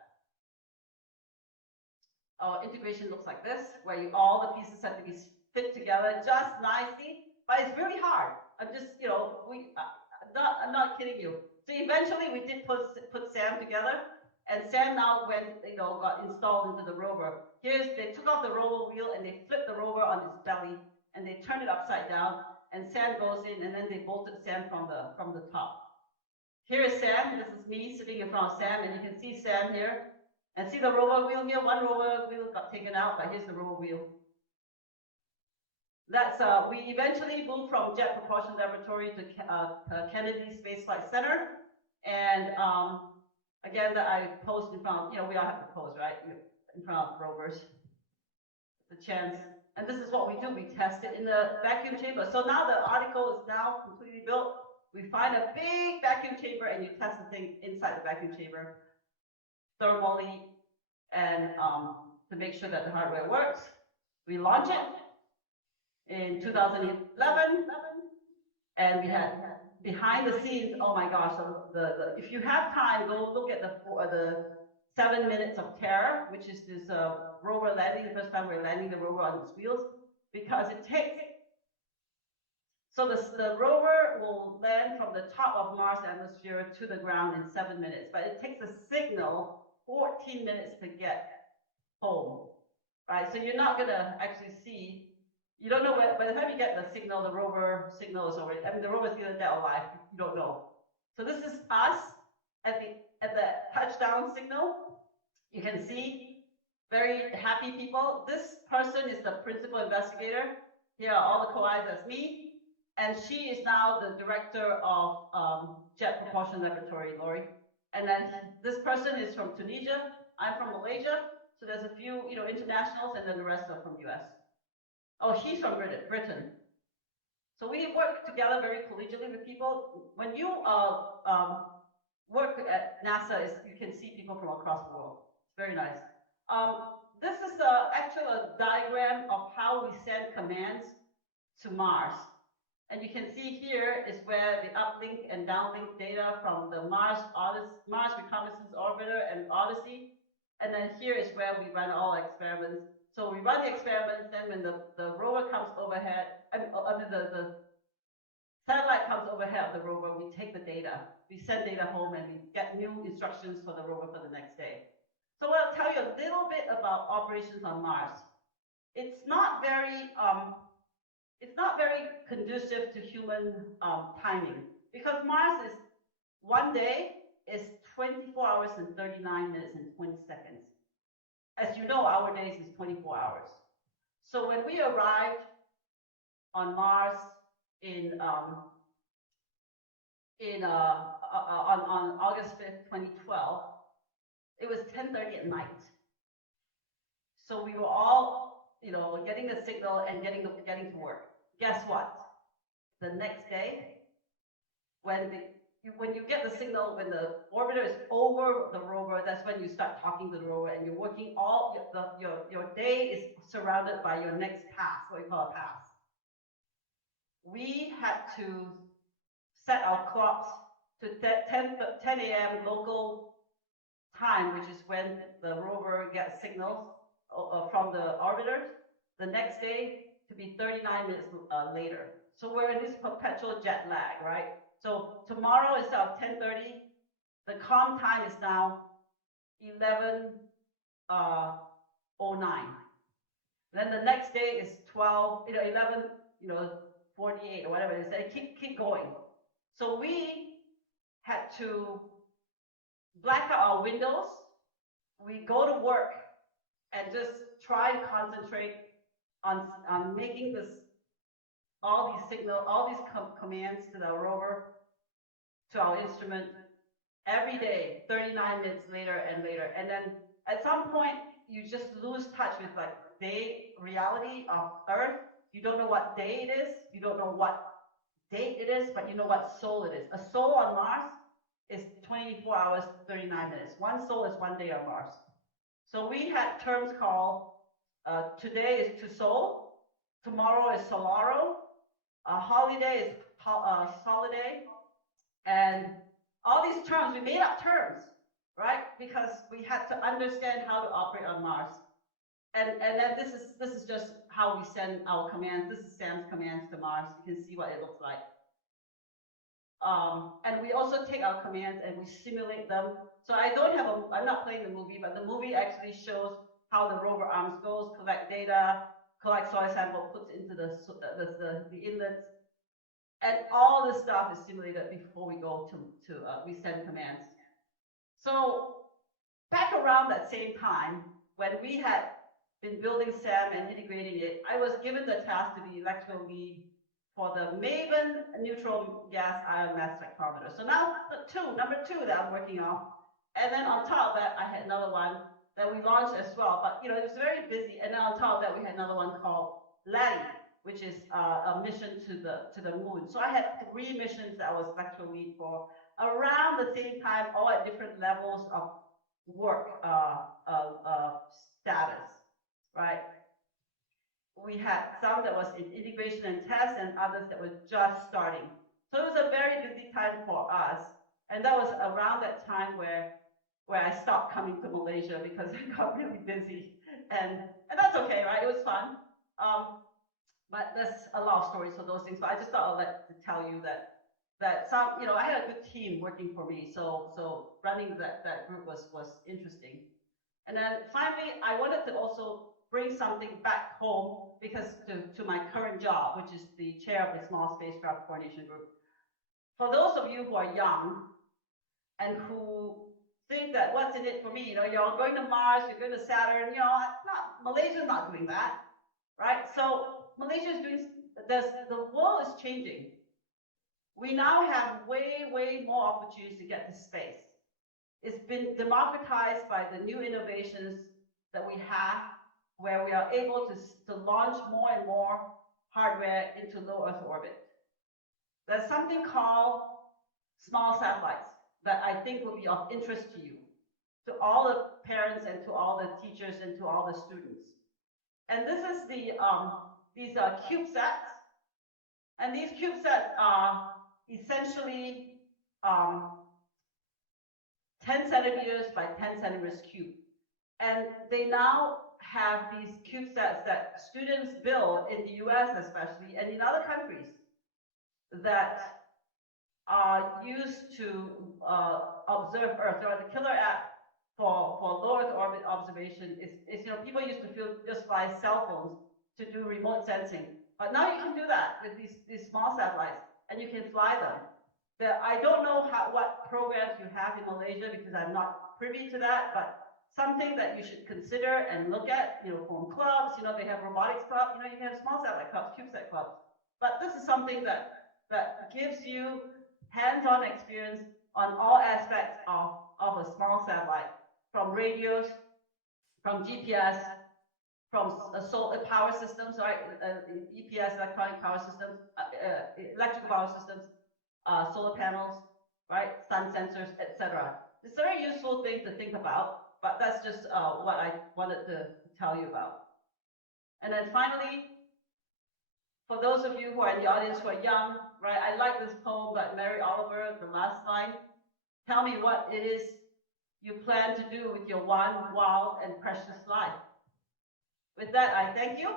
Our integration looks like this, where all the pieces have to be fit together just nicely, but it's really hard. I'm just, I'm not kidding you. So eventually we did put Sam together, and Sam now got installed into the rover. They took off the rover wheel and they flipped the rover on its belly and they turned it upside down, and Sam goes in, and then they bolted Sam from the top. Here is Sam. This is me sitting in front of Sam, and you can see Sam here. And see the rover wheel here? One rover wheel got taken out, but here's the rover wheel. That's we eventually moved from Jet Propulsion Laboratory to Kennedy Space Flight Center. And again, that I posed in front of, we all have to pose, right? In front of rovers. The chance. And this is what we do. We test it in the vacuum chamber. So now the article is now completely built. We find a big vacuum chamber and you test the thing inside the vacuum chamber thermally and to make sure that the hardware works. We launch it in 2011 and we had behind the scenes, oh my gosh, if you have time, go look at the 7 minutes of terror, which is this rover landing, the first time we're landing the rover on its wheels, because it takes, so the rover will land from the top of Mars atmosphere to the ground in 7 minutes, but it takes a signal 14 minutes to get home, right? So you're not gonna actually see, you don't know by the time you get the signal, the rover signal is already, the rover's either dead or alive, you don't know. So this is us at the touchdown signal. You can see very happy people. This person is the principal investigator. Here are all the co-eyes, that's me. And she is now the director of Jet Propulsion Laboratory, Lori. And then this person is from Tunisia. I'm from Malaysia. So there's a few, internationals, and then the rest are from US. Oh, he's from Britain. So we work together very collegially with people. When you work at NASA, you can see people from across the world. It's very nice. This is actually a diagram of how we send commands to Mars. And you can see here is where the uplink and downlink data from the Mars Reconnaissance Orbiter and Odyssey. And then here is where we run all experiments. So we run the experiments, then when the rover comes overhead, the satellite comes overhead of the rover, we take the data. We send data home and we get new instructions for the rover for the next day. So I'll tell you a little bit about operations on Mars. It's not very conducive to human timing because Mars is one day is 24 hours and 39 minutes and 20 seconds. As you know, our days is 24 hours. So when we arrived on Mars on August 5th, 2012, it was 10:30 at night. So we were all, getting the signal and getting to work. Guess what? The next day, when you get the signal, when the orbiter is over the rover, that's when you start talking to the rover, and you're working your day is surrounded by your next pass, what we call a pass. We had to set our clocks to 10 a.m. local time, which is when the rover gets signals from the orbiter, the next day to be 39 minutes later. So we're in this perpetual jet lag, right? So tomorrow instead of 10:30, the calm time is now 11:09. Then the next day is 11, 48 or whatever it is. They keep going. So we had to black out our windows. We go to work and just try and concentrate on making all these commands to the rover, to our instrument, every day, 39 minutes later and later. And then at some point, you just lose touch with like day reality of Earth. You don't know what day it is. You don't know what date it is, but you know what soul it is. A soul on Mars is 24 hours, 39 minutes. One soul is 1 day on Mars. So we had terms called today is to soul, tomorrow is solaro, holiday is holiday, and all these terms, we made up terms, right? Because we had to understand how to operate on Mars. And then this is just how we send our commands. This is Sam's commands to Mars. You can see what it looks like. And we also take our commands and we simulate them. So I'm not playing the movie, but the movie actually shows how the rover arms goes, collect data, collect soil sample, puts into the inlets, and all this stuff is simulated before we go we send commands. So back around that same time, when we had been building SAM and integrating it, I was given the task to be electrical lead for the MAVEN neutral gas ion mass spectrometer. So now number two that I'm working on. And then on top of that, I had another one that we launched as well. But it was very busy. And then on top of that, we had another one called LADI, which is a mission to the moon. So I had 3 missions that I was electrical lead for around the same time, all at different levels of work status, right? We had some that was in integration and test and others that were just starting. So it was a very busy time for us. And that was around that time where I stopped coming to Malaysia because I got really busy. And that's okay, right? It was fun. But there's a lot of stories for those things. But I just thought I'd tell you that some, I had a good team working for me. So running that group was interesting. And then finally, I wanted to also bring something back home because to my current job, which is the chair of the Small Spacecraft Coordination Group. For those of you who are young and who think that what's in it for me, you're going to Mars, you're going to Saturn, Malaysia's not doing that, right? So Malaysia is doing, the world is changing. We now have way, way more opportunities to get to space. It's been democratized by the new innovations that we have, where we are able to launch more and more hardware into low Earth orbit. There's something called small satellites that I think will be of interest to you, to all the parents and to all the teachers and to all the students. And this is these are CubeSats. And these CubeSats are essentially 10 centimeters by 10 centimeters cube. And they now have these CubeSats that students build in the US especially, and in other countries, that are used to observe Earth. Or the killer app for low Earth orbit observation is people used to just fly cell phones to do remote sensing. But now you can do that with these small satellites, and you can fly them. I don't know what programs you have in Malaysia because I'm not privy to that, but something that you should consider and look at, from clubs, they have robotics club, you can have small satellite clubs, CubeSat clubs. But this is something that gives you hands-on experience on all aspects of a small satellite, from radios, from GPS, from power systems, right? EPS, electronic power systems, electrical power systems, solar panels, right? Sun sensors, etc. It's a very useful thing to think about, but that's just what I wanted to tell you about. And then finally, for those of you who are in the audience who are young, right? I like this poem by Mary Oliver, the last line. Tell me what it is you plan to do with your one wild and precious life. With that, I thank you.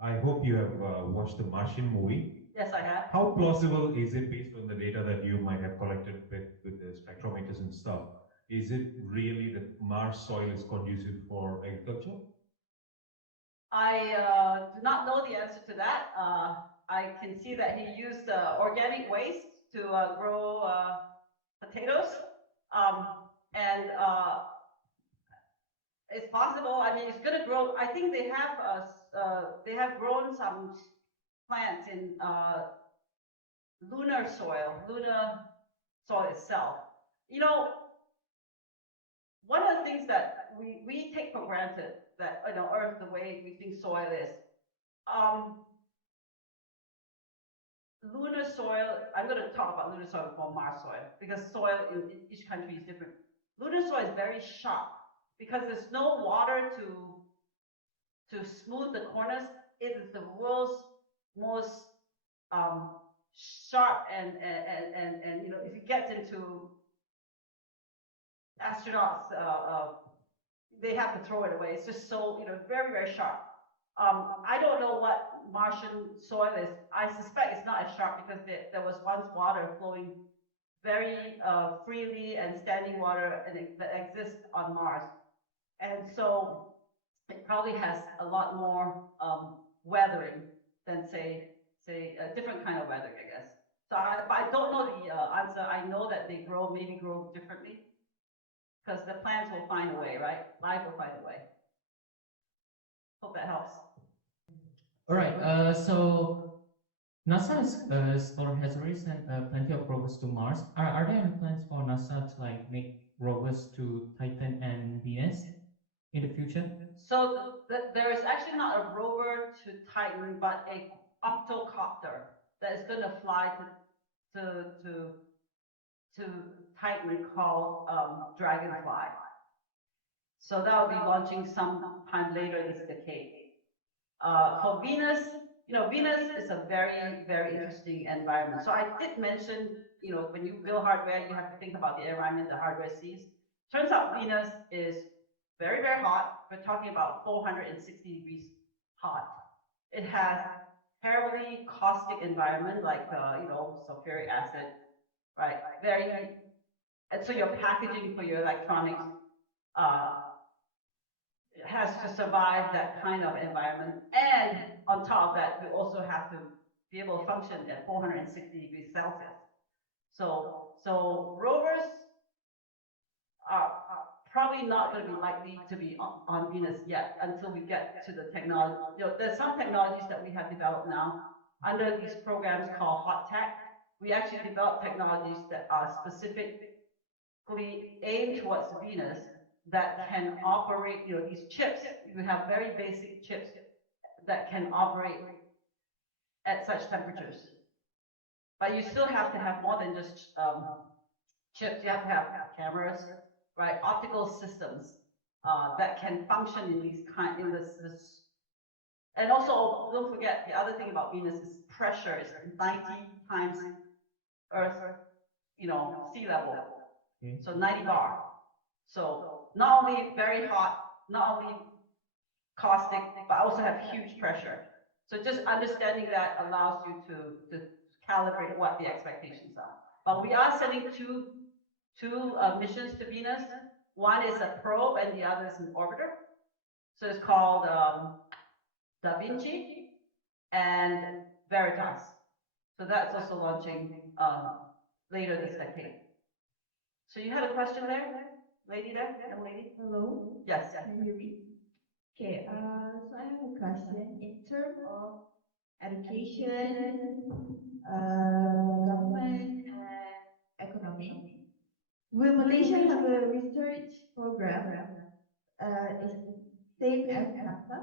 I hope you have watched the Martian movie. Yes, I have. How plausible is it, based on the data that you might have collected with the spectrometers and stuff? Is it really that Mars soil is conducive for agriculture? I do not know the answer to that. I can see that he used organic waste to grow potatoes, and it's possible. I mean, it's going to grow. I think they have grown some plants in lunar soil, soil itself. You know, one of the things that we take for granted that, you know, Earth, the way we think soil is, lunar soil, I'm going to talk about lunar soil before Mars soil, because soil in each country is different. Lunar soil is very sharp because there's no water to smooth the corners. It is the world's most sharp and you know, if it gets into astronauts, they have to throw it away. It's just so, you know, very, very sharp. I don't know what Martian soil is. I suspect it's not as sharp because there was once water flowing very freely and standing water that exists on Mars. And so it probably has a lot more weathering than say a different kind of weathering, I guess. So but I don't know the answer. I know that they maybe grow differently because the plants will find a way, right? Life will find a way. Hope that helps. All right. So NASA has already sent plenty of rovers to Mars. Are there any plans for NASA to like make rovers to Titan and Venus in the future? So there is actually not a rover to Titan, but a octocopter that is going to fly to Titan called Dragonfly. So that will be launching sometime later this decade. For Venus, you know, Venus is a very, very interesting environment. So I did mention, you know, when you build hardware, you have to think about the environment the hardware sees. Turns out Venus is very, very hot. We're talking about 460 degrees hot. It has terribly caustic environment like, you know, sulfuric acid, right? And so your packaging for your electronics has to survive that kind of environment. And on top of that, you also have to be able to function at 460 degrees Celsius. So rovers are probably not going to be likely to be on Venus yet until we get to the technology. You know, there's some technologies that we have developed now under these programs called Hot Tech. We actually developed technologies that are specifically aimed towards Venus that can operate, you know, these chips. You have very basic chips that can operate at such temperatures. But you still have to have more than just chips. You have to have cameras, right? Optical systems that can function in this. And also, don't forget the other thing about Venus is pressure is 90 times Earth, you know, sea level. Okay. So 90 bar. So not only very hot, not only caustic, but also have huge pressure. So just understanding that allows you to calibrate what the expectations are. But we are sending two missions to Venus. One is a probe and the other is an orbiter. So it's called Da Vinci and Veritas. So that's also launching later this decade. So you had a question there, lady there, young lady? Hello, Yes. can you hear me? Okay, so I have a question. In terms of education, government, and economy, will Malaysia have a research program is same as NASA?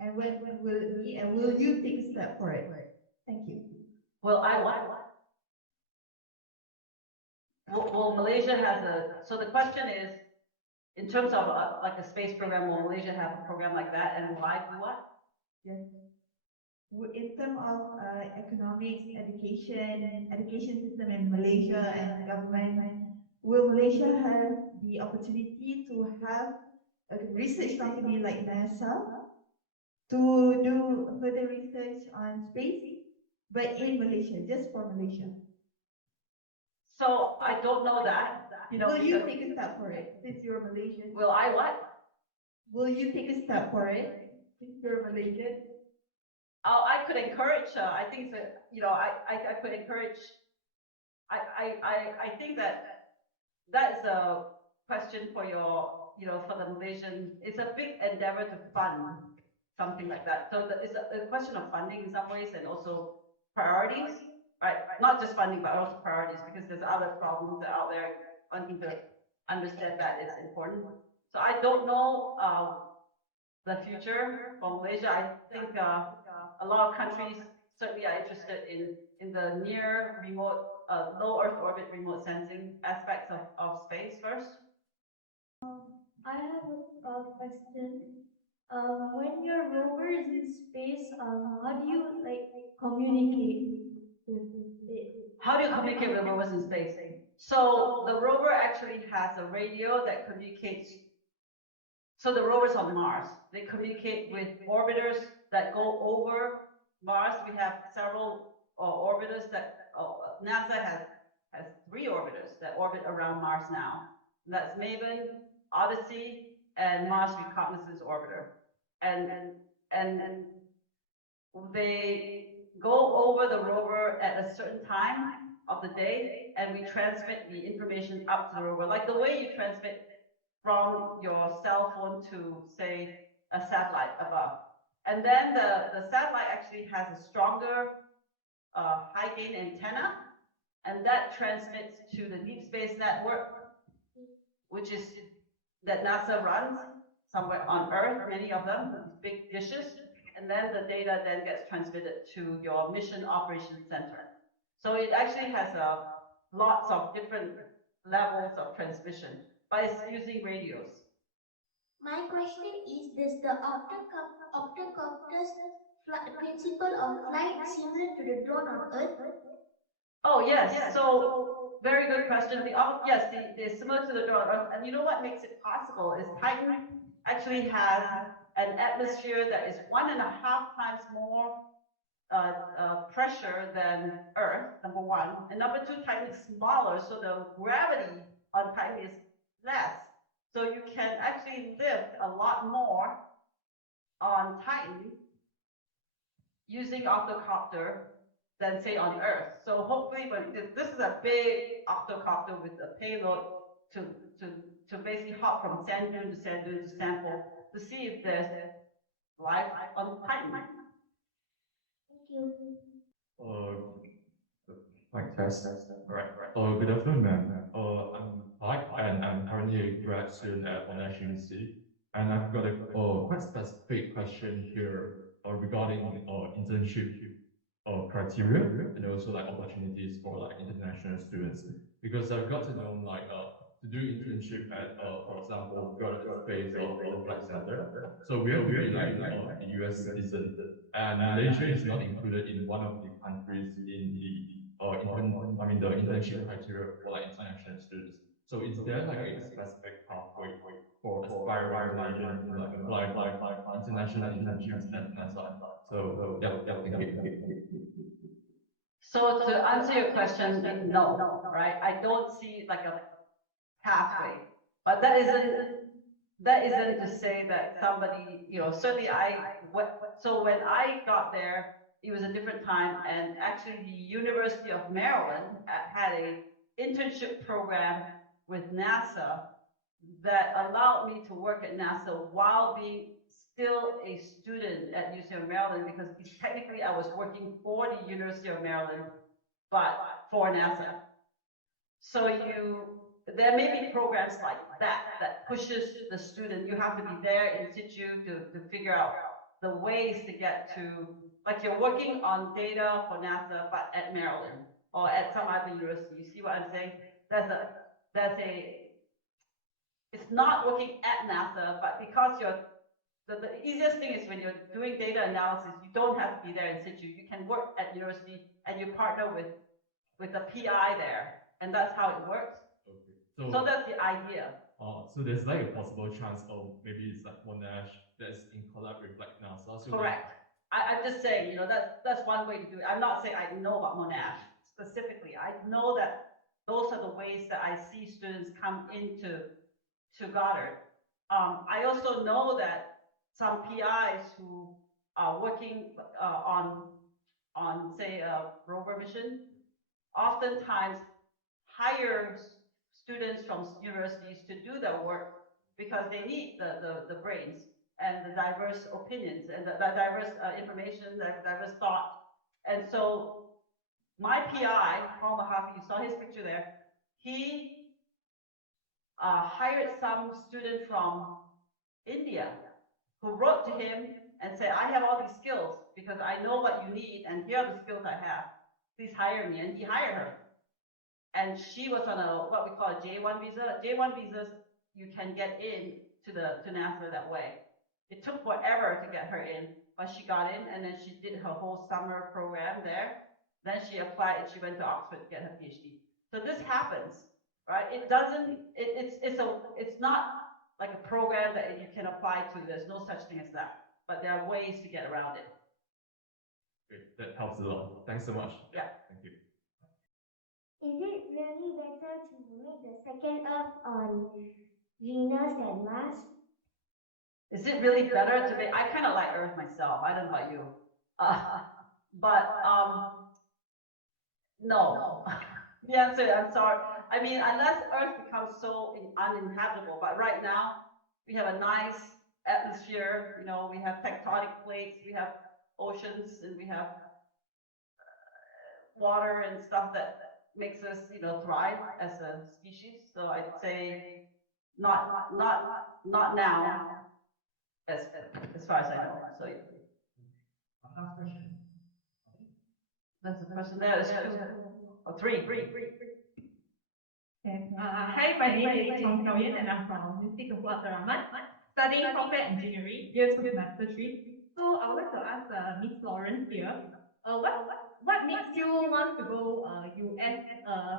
And when will it be? And will you take a step for it? Thank you. Well, I what? Well, Malaysia has so the question is, in terms of like a space program, will Malaysia have a program like that? And will I do what? Yes. In terms of economics, education system in Malaysia and government, will Malaysia have the opportunity to have a research company like NASA to do further research on space, but in Malaysia, just for Malaysia? So I don't know that. You know, Will you take a step for it since you're Malaysian? will I what? Will you take a step for it since you're Malaysian? I could encourage. I think that, you know, I could encourage. I think that is a question for your, you know, for the Malaysian. It's a big endeavor to fund something like that. So it's a question of funding in some ways and also priorities. right? Not just funding, but also priorities, because there's other problems that are out there wanting to understand that it's important. So I don't know the future for Malaysia. I think a lot of countries certainly are interested in the near remote, low Earth orbit remote sensing aspects of space first. I have a question. When your rover is in space, how do you like communicate with it? How do you communicate with rovers in space? So the rover actually has a radio that communicates. So the rovers on Mars, they communicate with orbiters that go over Mars. We have several orbiters that NASA has 3 orbiters that orbit around Mars now. And that's Maven, Odyssey, and Mars Reconnaissance Orbiter. And they go over the rover at a certain time of the day, and we transmit the information up to the rover, like the way you transmit from your cell phone to, say, a satellite above. And then the satellite actually has a stronger high gain antenna, and that transmits to the deep space network, which is that NASA runs somewhere on Earth, many of them, these big dishes, and then the data then gets transmitted to your mission operations center. So it actually has lots of different levels of transmission, but it's using radios. My question is, does the octocopter's principle of flight similar to the drone on Earth? Oh yes, so very good question. Yes, they're similar to the drone on Earth, and you know what makes it possible is Titan actually has an atmosphere that is 1.5 times more pressure than Earth, number one, and number two, Titan is smaller, so the gravity on Titan is less. So you can actually lift a lot more on Titan using octocopter than say on Earth. So hopefully, when this is a big octocopter with a payload to basically hop from sand dune to sand dune to sample to see if there's life on Titan. Thank you. Like test. All right. Good afternoon, ma'am. I'm Mike, and I'm currently a grad student at Monash University, and I've got a quite specific question here regarding internship criteria and also like opportunities for like international students, because I've got to know like to do internship at for example Goddard Space or Flight Center, so we have to be like a US citizen, and Malaysia is not included in one of the countries in the the internship criteria for like international students. So is there like a specific pathway for aspiring Malaysians to like apply for international internships at NASA? So yeah, thank you. So to answer your question, no, right? I don't see like a pathway, but that isn't to say that somebody, certainly so when I got there, it was a different time, and actually the University of Maryland had a internship program with NASA that allowed me to work at NASA while being still a student at UC of Maryland, because technically I was working for the University of Maryland, but for NASA. So there may be programs like that pushes the student. You have to be there in situ to figure out the ways to get to, like you're working on data for NASA, but at Maryland or at some other university. You see what I'm saying? It's not working at NASA, but because the easiest thing is when you're doing data analysis, you don't have to be there in situ. You can work at university and you partner with a PI there, and that's how it works. Okay. So that's the idea. So there's like a possible chance of maybe it's like Monash that's in collab with like NASA. So correct. I'm just saying, that's one way to do it. I'm not saying I know about Monash specifically. I know that those are the ways that I see students come into Goddard. I also know that some PIs who are working on say a rover mission oftentimes hire students from universities to do their work because they need the brains and the diverse opinions and the diverse information, the diverse thought. And so my PI, Paul Mahaffey, you saw his picture there, he hired some student from India who wrote to him and said, I have all these skills because I know what you need and here are the skills I have. Please hire me. And he hired her. And she was on a what we call a J1 visa. J1 visas, you can get in to NASA that way. It took forever to get her in, but she got in and then she did her whole summer program there. Then she applied and she went to Oxford to get her PhD. So this happens, right? It doesn't, it's not like a program that you can apply to. There's no such thing as that, but there are ways to get around it. Great. That helps a lot. Thanks so much. Yeah. Thank you. Is it really better to make the second Earth on Venus than Mars? Is it really better to be? I kind of like Earth myself. I don't know about you, but no. The answer, I'm sorry. I mean, unless Earth becomes so uninhabitable, but right now we have a nice atmosphere. You know, we have tectonic plates, we have oceans, and we have water and stuff that makes us, you know, thrive as a species. So I'd say not now, as far as I know. So yeah. Last question. There's a person there. There's two. Oh, three. Hi, my name is Chong Xiaoyan and I'm from University of Abdul Rahman, studying software engineering, year 2 semester 3. So I would like to ask Miss Lawrence here, what makes you want to go US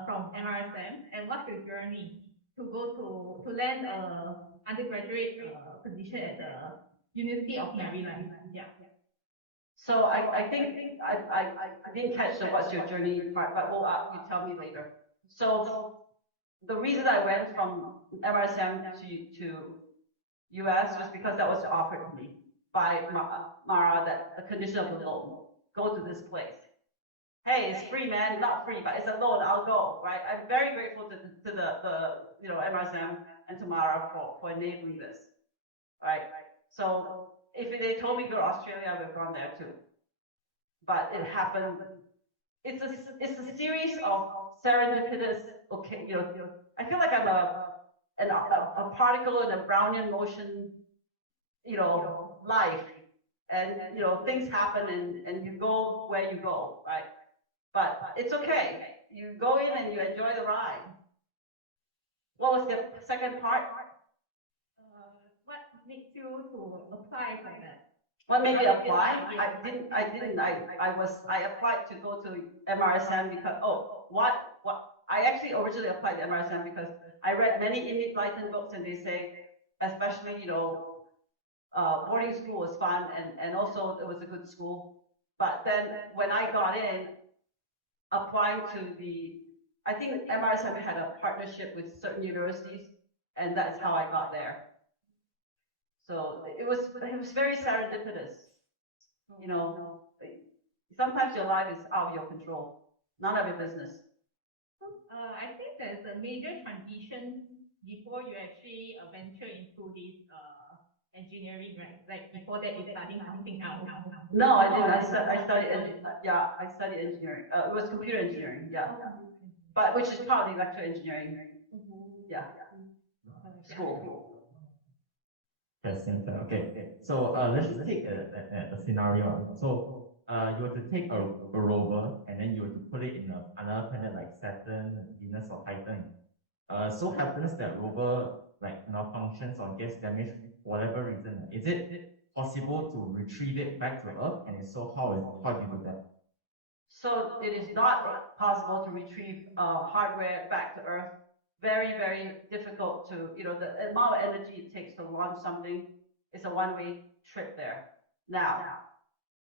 from MRSM, and what's your journey to go to land a undergraduate position at the University of Maryland? Yeah. So I think I didn't catch the what's your journey part, but you tell me later. So the reason I went from MRSM to US was because that was offered to me by Mara, that the condition of the loan. Go to this place. Hey, it's free, man. Not free, but it's a loan. I'll go, right? I'm very grateful to the you know, MRSM and to Mara for enabling this, right? So if they told me to go to Australia, I would have gone there too. But it happened. It's a series of serendipitous. Okay, you know, I feel like I'm a particle in a Brownian motion, you know, life, and you know, things happen and you go where you go, right? But it's okay. You go in and you enjoy the ride. What was the second part? What makes you to apply for that? What made me apply? I applied to go to MRSM because, I actually originally applied to MRSM because I read many Enid Blyton books and they say, especially, you know, boarding school was fun and also it was a good school. But then when I got in, applying to I think MRSM had a partnership with certain universities and that's how I got there. So it was very serendipitous. You know, sometimes your life is out of your control, none of your business. I think there's a major transition before you actually venture into this engineering, right? Like before that, you're studying something else. No, I didn't. I studied engineering. It was computer engineering, yeah. But which is probably electrical engineering, yeah. School. Yes, center. Okay. So let's just take a scenario. So you were to take a rover and then you were to put it in another planet like Saturn, Venus, or Titan. So happens that rover like malfunctions or gets damaged for whatever reason. Is it possible to retrieve it back to Earth? And if so, how do you do that? So it is not possible to retrieve hardware back to Earth. Very, very difficult to, you know, the amount of energy it takes to launch something is a one-way trip there. Now,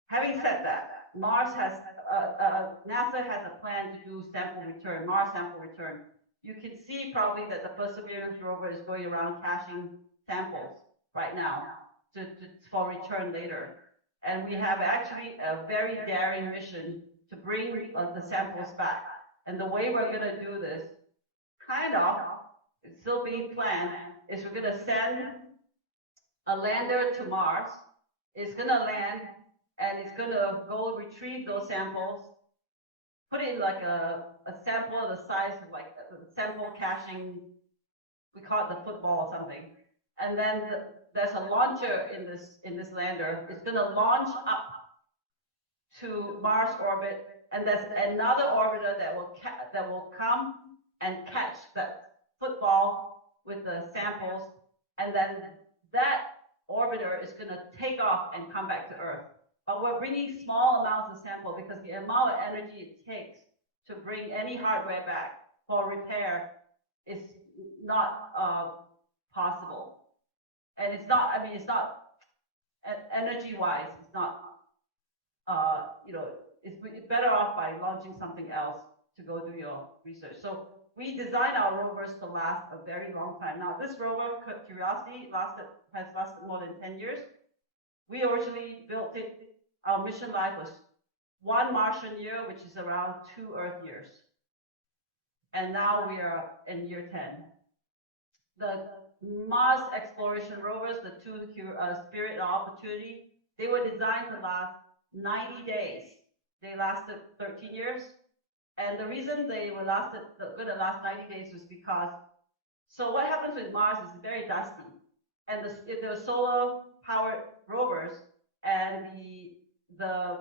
having said that, NASA has a plan to do sample return, Mars sample return. You can see probably that the Perseverance rover is going around caching samples right now for return later. And we have actually a very daring mission to bring the samples back. And the way we're going to do this, kind of, it's still being planned, is we're going to send a lander to Mars. It's going to land and it's going to go retrieve those samples, put it in like a sample the size of like a sample caching. We call it the football or something. And then there's a launcher in this lander. It's going to launch up to Mars orbit, and there's another orbiter that will come and catch that football with the samples, and then that orbiter is going to take off and come back to Earth. But we're bringing small amounts of sample because the amount of energy it takes to bring any hardware back for repair is not possible. And it's not, I mean, it's not energy-wise, it's not, it's better off by launching something else to go do your research. So we design our rovers to last a very long time. Now, this rover, Curiosity, has lasted more than 10 years. We originally built it, our mission life was 1 Martian year, which is around 2 Earth years. And now we are in year 10. The Mars exploration rovers, the two Spirit and Opportunity, they were designed to last 90 days. They lasted 13 years. And the reason they were going to last 90 days was because, so what happens with Mars is it's very dusty. And if there are solar-powered rovers, and the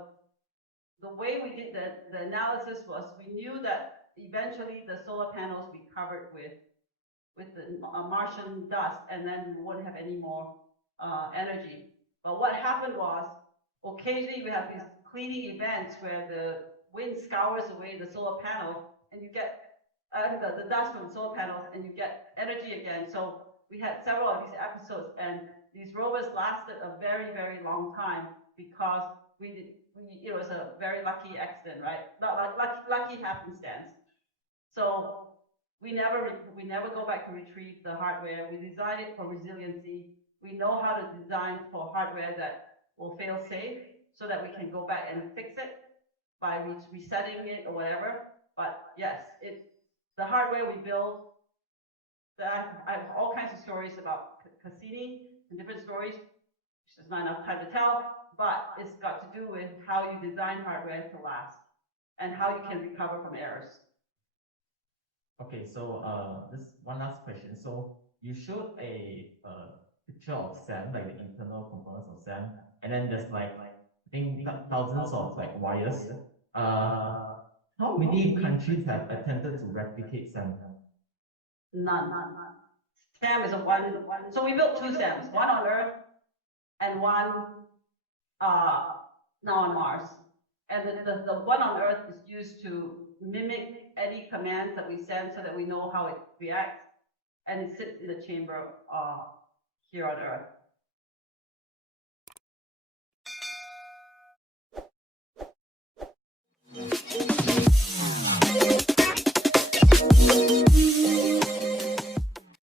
way we did the analysis was we knew that eventually the solar panels would be covered with the Martian dust, and then we wouldn't have any more energy. But what happened was, occasionally we have these cleaning events where the wind scours away the solar panels, and you get the dust from the solar panels, and you get energy again. So we had several of these episodes, and these rovers lasted a very, very long time because it was a very lucky accident, right? Not like lucky happenstance. So we never go back to retrieve the hardware. We design it for resiliency. We know how to design for hardware that will fail safe so that we can go back and fix it by resetting it or whatever. But yes, the hardware we build. I have all kinds of stories about Cassini and different stories, which there's not enough time to tell, but it's got to do with how you design hardware to last and how you can recover from errors. Okay, so this one last question. So you showed a picture of SAM, like the internal components of SAM, and then there's like I think thousands of like wires. How many countries have attempted to replicate SAM? None. SAM is a one. So we built 2 SAMs, one on Earth and one now on Mars. And the one on Earth is used to mimic any commands that we send so that we know how it reacts. And it sits in the chamber here on Earth.